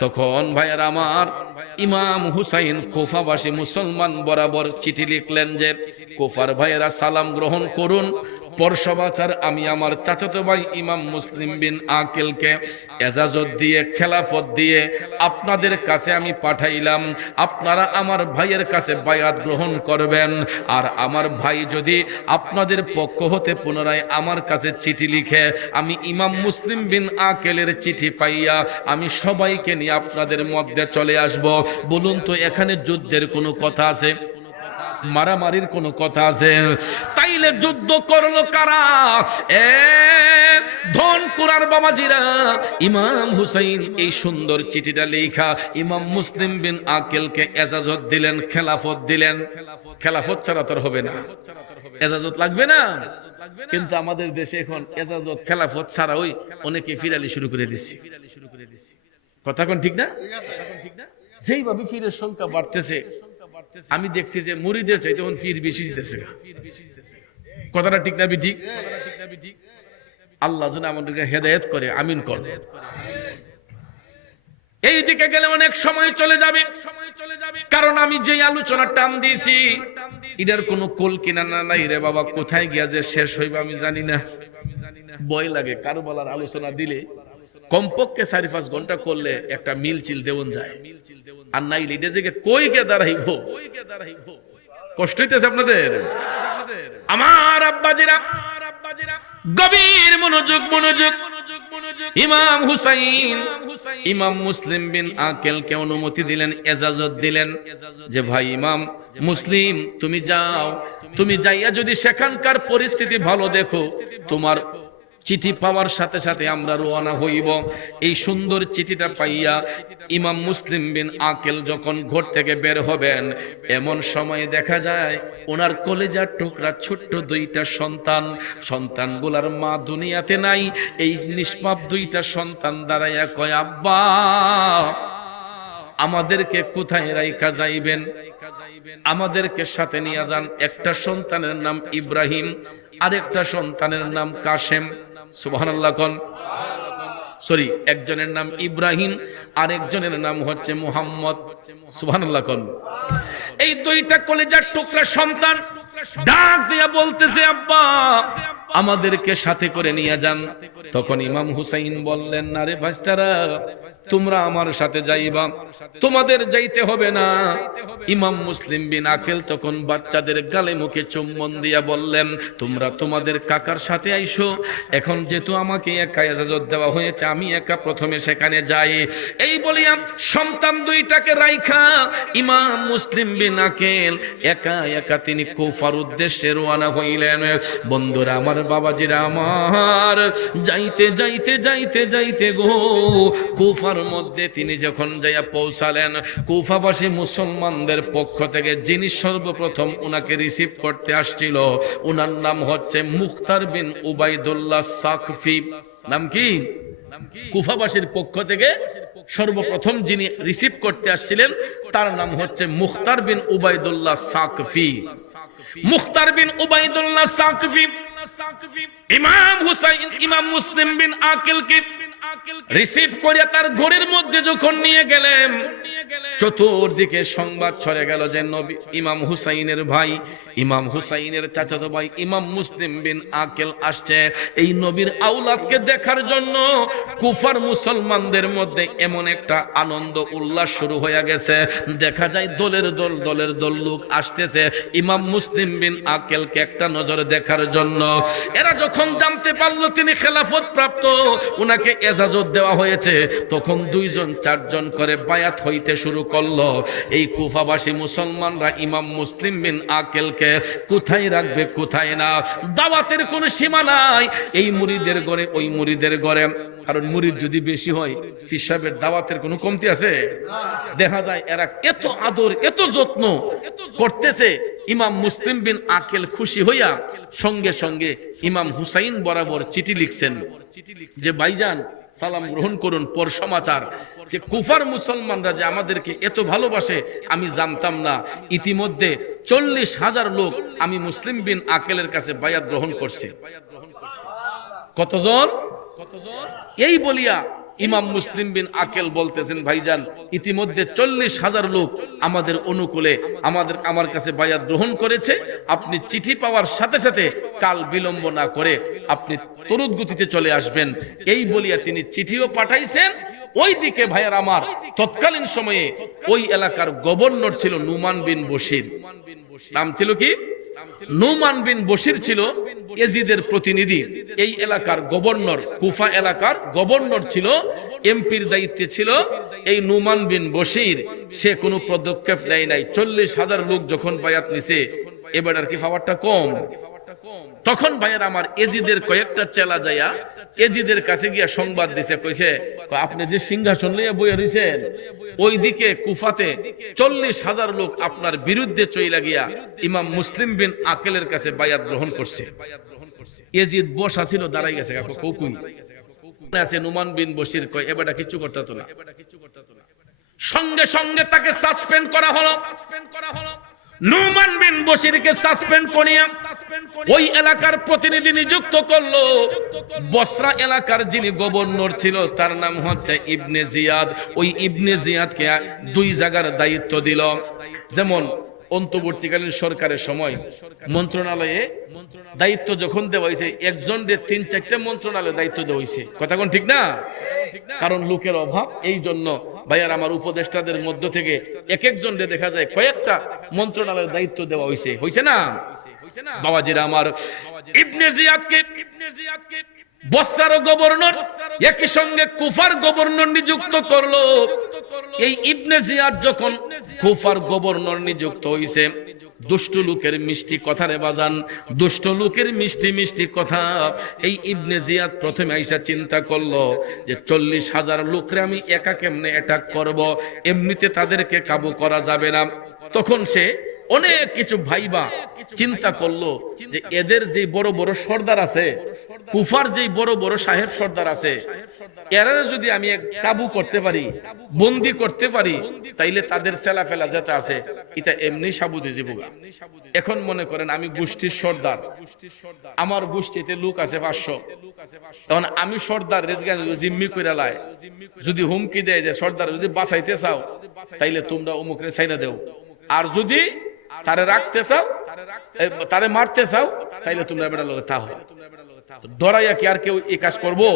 তখন ভাইয়ের আমার ইমাম হুসাইন কুফাবাসী মুসলমান বরাবর চিঠি লিখলেন যে, কুফার ভাইয়েরা সালাম গ্রহণ করুন। পরশবাচার আমি আমার চাচাতো ভাই ইমাম মুসলিম বিন আকিলকে এজাজত দিয়ে, খেলাফত দিয়ে আপনাদের কাছে আমি পাঠাইলাম। আপনারা আমার ভাইয়ের কাছে বায়াত গ্রহণ করবেন। আর আমার ভাই যদি আপনাদের পক্ষ হতে পুনরায় আমার কাছে চিঠি লিখে, আমি ইমাম মুসলিম বিন আকিলের চিঠি পাইয়া আমি সবাইকে নিয়ে আপনাদের মধ্যে চলে আসব। বলুন তো এখানে যুদ্ধের কোনো কথা আছে? মারামারির কোনো কথা আছে? তাইলে যুদ্ধ করলো কারা? ধন কুরার বাবাজিরা। ইমাম হুসাইন এই সুন্দর চিঠিটা লেখা ইমাম মুসলিম বিন আকিলকে এজাজত দিলেন, খেলাফত দিলেন। খেলাফত ছাড়া তো হবে না, এজাজত লাগবে না। কিন্তু আমাদের দেশে এখন এজাজত খেলাফত ছাড়া ওই অনেকে ফিরালি শুরু করে দিচ্ছে। কথা কোন ঠিক না? যেইভাবে ফিরের সংখ্যা বাড়তেছে, আমি দেখছি যে মুরিদের চাইতে এখন ফির বেশি দিতেছে। কথাটা ঠিক না? ঠিক। আল্লাহ যেন আমাদেরকে হেদায়েত করে, আমিন কর। এই দিকে গেলে অনেক সময় চলে যাবে, কারণ আমি যে আলোচনা টান দিয়েছি এটার কোনো কুল কিনারা নাই রে বাবা। কোথায় গিয়া যে শেষ হইবে আমি জানি না। ভয় লাগে কারবালার আলোচনা দিলে কমপক্ষে 4-5 ঘন্টা করলে একটা মিল চিল দেওন যায়। আর নাই লিডে যে কই গে দাঁড়াইব, কষ্ট হইতেছে আপনাদের? আমার আব্বাজিরা গভীর মনোযোগ, মনোযোগ। ইমাম হুসাইন ইমাম মুসলিম বিন আকিলকে অনুমতি দিলেন, এজাজত দিলেন যে ভাই ইমাম মুসলিম তুমি যাও, তুমি যাইয়া যদি সেখানকার পরিস্থিতি ভালো দেখো, তোমার চিঠি পাওয়ার সাথে সাথে আমরা রওনা হইব। এই সুন্দর চিঠিটা পাইয়া ইমাম মুসলিম বিন আকিল যখন ঘর থেকে বের হবেন, এমন সময় দেখা যায় ওনার কলেজার টুকরা ছোট্ট 2টা সন্তান, সন্তানগুলার মা দুনিয়াতে নাই। এই নিষ্পাপ 2টা সন্তান দাঁড়াইয়া কয়, আব্বা আমাদেরকে কোথায় রাইখা যাইবেন? আমাদেরকে সাথে নিয়ে যান। একটা সন্তানের নাম ইব্রাহিম, আরেকটা সন্তানের নাম কাসেম। সুবহানাল্লাহ কোন? সরি, একজনের নাম ইব্রাহিম আর একজনের নাম হচ্ছে মুহাম্মদ। সুবহানাল্লাহ কোন? এই 2টা কলেজার টুকরা সন্তান ডাক দিয়া বলতেছে, আব্বা আমাদেরকে সাথে করে নিয়ে যান। তখন ইমাম হুসাইন বললেন, না রে ভাইস্তারা, তোমরা আমার সাথে যাইবা, তোমাদের যাইতে হবে না। ইমাম মুসলিম বিন আকিল তখন বাচ্চাদের গালে মুখে চুম্বন দিয়া বললেন, তোমরা তোমাদের কাকার সাথে আইসো। এখন যেহেতু আমাকে একা ইজাজত দেওয়া হয়েছে, আমি একা প্রথমে সেখানে যাই। এই বলিয়া সন্তান 2টাকে রাইখা ইমাম মুসলিম বিন আকিল একা একা তিনি কুফার উদ্দেশ্যে রওনা হইলেন। বন্ধুরা আমার, বাবাজিরা আমার, যাইতে যাইতে যাইতে যাইতে গো কুফার মধ্যে তিনি যখন যাইয়া পৌঁছালেন, কুফাবাসী মুসলমানদের পক্ষ থেকে যিনি সর্বপ্রথম উনাকে রিসিভ করতে আসছিল, উনার নাম হচ্ছে মুখতার বিন উবাইদুল্লাহ সাকফি। নাম কি? কুফাবাসীর পক্ষ থেকে সর্বপ্রথম যিনি রিসিভ করতে আসছিলেন তার নাম হচ্ছে মুখতার বিন উবাইদুল্লাহ সাকফি। মুখতার বিন উবাইদুল্লাহ সাকফি ইমাম হুসাইন ইমাম মুসলিম বিন আকিলকে রিসিভ করে তার ঘরের মধ্যে যখন নিয়ে গেলেন, চতুর্দিকে সংবাদ ছড়ে গেল যে নবী ইমাম হুসাইনের ভাই, ইমাম হুসাইনের চাচাতো ভাই ইমাম মুসলিম বিন আকেল আসছে এই নবীর আওলাদকে দেখার জন্য। কুফার মুসলমানদের মধ্যে এমন একটা আনন্দ উল্লাস শুরু হয়ে গেছে, দেখা যায় দলের দল লোক আসতেছে ইমাম মুসলিম বিন আকেলকে একটা নজর দেখার জন্য। এরা যখন জানতে পারলো তিনি খেলাফত প্রাপ্ত, উনাকে এজাজত দেওয়া হয়েছে, তখন 2 জন 4 জন করে বায়াত হইতে শুরু করলো। এই কুফাবাসী মুসলমানরা ইমাম মুসলিম বিন আকেলকে কোথায় রাখবে কোথায় না, দাওয়াতের কোনো সীমা নাই। এই মুরিদের ঘরে ওই মুরিদের ঘরে, কারণ মুরিদ যদি বেশি হয় পীর সাহেবের দাওয়াতের কোনো কমতি আছে? দেখা যায় এরা এত আদর এত যত্ন করতেছে। ইমাম মুসলিম বিন আকেল খুশি হইয়া সঙ্গে সঙ্গে ইমাম হুসাইন বরাবর চিঠি লিখছেন যে ভাইজান সালাম গ্রহণ করুন, পর সমাচার যে কুফার মুসলমানরা যে আমাদেরকে এত ভালোবাসে আমি জানতাম না। ইতিমধ্যে 40,000 লোক আমি মুসলিম বিন আকেলের কাছে বায়াত গ্রহণ করছে। কতজন? এই বলিয়া ইমাম মুসলিম বিন আকেল বলতেছেন ভাইজান ইতিমধ্যে 40,000 লোক আমাদের অনুকূলে আমার কাছে বায়াত গ্রহণ করেছে। আপনি চিঠি পাওয়ার সাথে সাথে কাল বিলম্ব না করে আপনি তড়িৎ গতিতে চলে আসবেন। এই বলিয়া তিনি চিঠিও পাঠাইছেন। ওই দিকে ভাইয়ার আমার তৎকালীন সময়ে ওই এলাকার গভর্নর ছিল নুমান বিন বশির। নাম ছিল কি? নুমান বিন বশির ছিল ইয়াজিদের প্রতিনিধি। এই এলাকার গভর্নর, কুফা এলাকার গভর্নর ছিল, এমপির দায়িত্বে ছিল এই নুমান বিন বশির। সে কোনো পদক্ষেপ নেয় নাই। 40,000 লোক যখন বায়াত নিছে, এবার আর কি পাওয়ারটা কম। তখন ভাইয়ের আমার এজিদের কয়েকটা চেলা যাইয়া এজিদের কাছে গিয়া সংবাদ দিছে, কইছে আপনি যে সিংহাসন লইয়া বইয়া রইছেন ওইদিকে কুফাতে 40,000 লোক আপনার বিরুদ্ধে চইলা গিয়া ইমাম মুসলিম বিন আকেলের কাছে বায়াত গ্রহণ করছে। এজিদ বসা ছিল, দাঁড়াই গেছে কৌকুই আছে। নুমান বিন বশির কয় এবারটা কিছু করতে হতো না। সঙ্গে সঙ্গে তাকে সাসপেন্ড করা হলো। নুমান বিন বশিরকে সাসপেন্ড করিয়া ওই এলাকার প্রতিনিধি নিযুক্ত করলো বসরা এলাকার যিনি গভর্নর ছিল তার নাম হচ্ছে ইবনে জিয়াদ। ওই ইবনে জিয়াদকে 2 জায়গার দায়িত্ব দিল। যেমন অন্তর্বর্তীকালীন সরকারের সময় মন্ত্রণালয়ে দায়িত্ব যখন দেওয়া হয়েছে, একজন 3-4টা মন্ত্রণালয়ে দায়িত্ব দেওয়া হয়েছে। কথা কোন ঠিক না? কারণ লোকের অভাব। এই জন্য ভাইয়ার আমার উপদেষ্টাদের মধ্য থেকে এক একজনকে দেখা যায় কয়েকটা মন্ত্রণালয়ের দায়িত্ব দেওয়া হয়েছে। হয়েছে না বাবাজিরা আমার? ইবনে জিয়াদকে বসরার গভর্নর একই সঙ্গে কুফার গভর্নর নিযুক্ত করলো। এই ইবনে জিয়াদ যখন কুফার গভর্নর নিযুক্ত হইছে, দুষ্ট লোকের মিষ্টি কথা রে বাজান, দুষ্ট লোকের মিষ্টি মিষ্টি কথা। এই ইবনে জিয়াদ প্রথমে আইসা চিন্তা করলো যে 40,000 লোকরে আমি একা কেমনে অ্যাটাক করব, এমনিতে তাদেরকে কাবু করা যাবে না। তখন সে অনেক কিছু ভাইবা চিন্তা করলো যে এদের যে বড় বড় সর্দার আছে, কুফার যে বড় বড় সাহেব সর্দার আছে, এরা যদি আমি কাবু করতে পারি, বন্দি করতে পারি, তাইলে তাদের সেলা ফেলা যেতে আছে এটা এমনি সাবুদে জীবগা। এখন মনে করেন আমি গোষ্ঠীর সর্দার, আমার গোষ্ঠীতে লোক আছে 500, তখন আমি সর্দার জিম্মি কইরা লাই, যদি হুমকি দেয় যে সর্দার যদি বাঁচাইতে চাও তাইলে তোমরা অমুকরে ছাইরা দেও, আর যদি তারে রাখতে চাও, তারে মারতে চাও, তাইলে তোমরা বেটা লোকে তা হয়। ডরাইয়া কি আর কেউ এই কাজ করবো?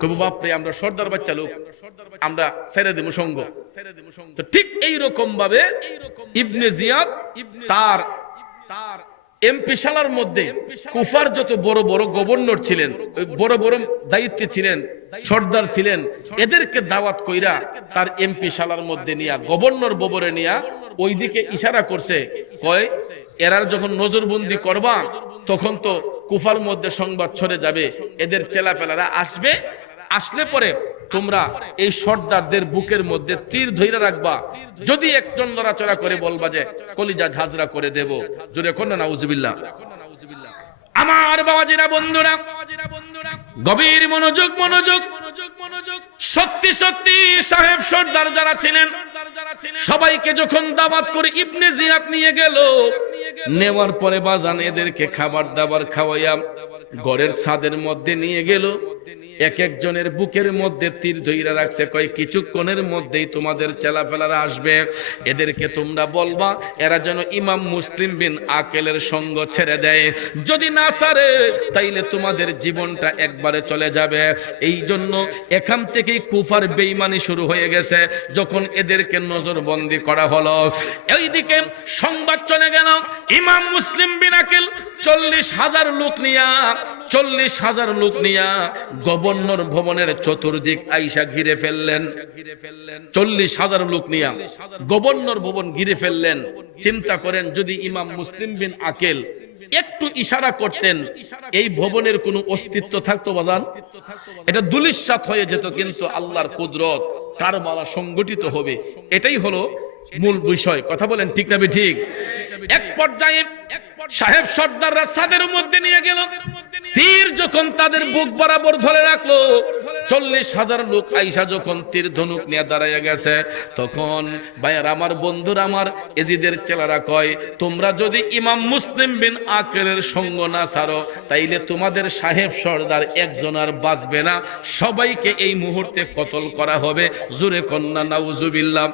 কবু বাপরে আমরা সর্দার বাচ্চা লোক, আমরা ছেড়ে দেব সঙ্গ। তো ঠিক এই রকম ভাবে ইবনে জিয়াদ তার এমপি শালার মধ্যে কুফার যত বড় বড় গভর্নর ছিলেন, বড় বড় দায়িত্বে ছিলেন, সর্দার ছিলেন, এদেরকে দাওয়াত কইরা তার এমপি শালার মধ্যে নিয়া গভর্নর ববরে নিয়া ওইদিকে ইশারা করছে, কয় এরার যখন নজরবন্দি করবা তখন তো কুফার মধ্যে সংবাদ ছড়ে যাবে, এদের চেলাপেলারা আসবে, আসলে পরে তোমরা এই সর্দারদের বুকের মধ্যে তীর ধইরা রাখবা, যদি একজন নড়াচড়া করে বলবা যে কলিজা ঝাঁঝরা করে দেব। জোরে কোন না নাউজুবিল্লাহ। আমার বাবাজিরা বন্ধুরা গভীর মনোযোগ মনোযোগ সত্যি সত্যি সাহেব সর্দার যারা ছিলেন সবাইকে যখন দাওয়াত করে ইবনে জিয়াদ নিয়ে গেল, নেওয়ার পরে বাজান এদেরকে খাবার দাবার খাওয়াইয়া ঘরের ছাদের মধ্যে নিয়ে গেল। এক একজনের বুকের মধ্যে তীর ধইরা রাখছে, কয় কিছুক্ষণের মধ্যেই তোমাদের চেলাফেলারা আসবে, এদেরকে তোমরা বলবা এরা যেন ইমাম মুসলিম বিন আকেলের সঙ্গ ছেড়ে দেয়, যদি না ছাড়ে তাইলে তোমাদের জীবনটা একবারে চলে যাবে। এই জন্য এখান থেকেই কুফার বেঈমানি শুরু হয়ে গেছে। যখন এদেরকে নজরবন্দি করা হলো, এইদিকে সংবাদ চলে গেল ইমাম মুসলিম বিন আকেল 40,000 লোক নিয়া গভর্নর ভবনের চতুর্দিক আইসা ঘিরে ফেললেন। 40,000 লোক নিয়া গভর্নর ভবন ঘিরে ফেললেন। চিন্তা করেন, যদি ইমাম মুসলিম বিন আকেল একটু ইশারা করতেন, এই ভবনের কোনো অস্তিত্ব থাকতো বাজান? এটা দুলিশাত হয়ে যেত। কিন্তু আল্লাহর কুদরত, কারবালা সংগঠিত হবে, এটাই হলো মূল বিষয়। কথা বলেন ঠিক না ঠিক? এক পর্যায়ে সাহেব সর্দাররা ছাদের মধ্যে নিয়ে গেল, তীর যখন তাদের বুক বরাবর ধরে রাখলো, 40,000 লোক আইসা যখন তীর ধনুক নিয়ে দাঁড়াইয়া গেছে, তখন ভাইয়ার আমার, বন্ধুরা আমার, এজিদের চেলারা কয়, তোমরা যদি ইমাম মুসলিম বিন আকেলের সঙ্গ না ছাড়ো তাইলে তোমাদের সাহেব সর্দার একজন আর বাঁচবে না, সবাইকে এই মুহূর্তে কতল করা হবে। জোরে কন্যা নাউজুবিল্লাহ।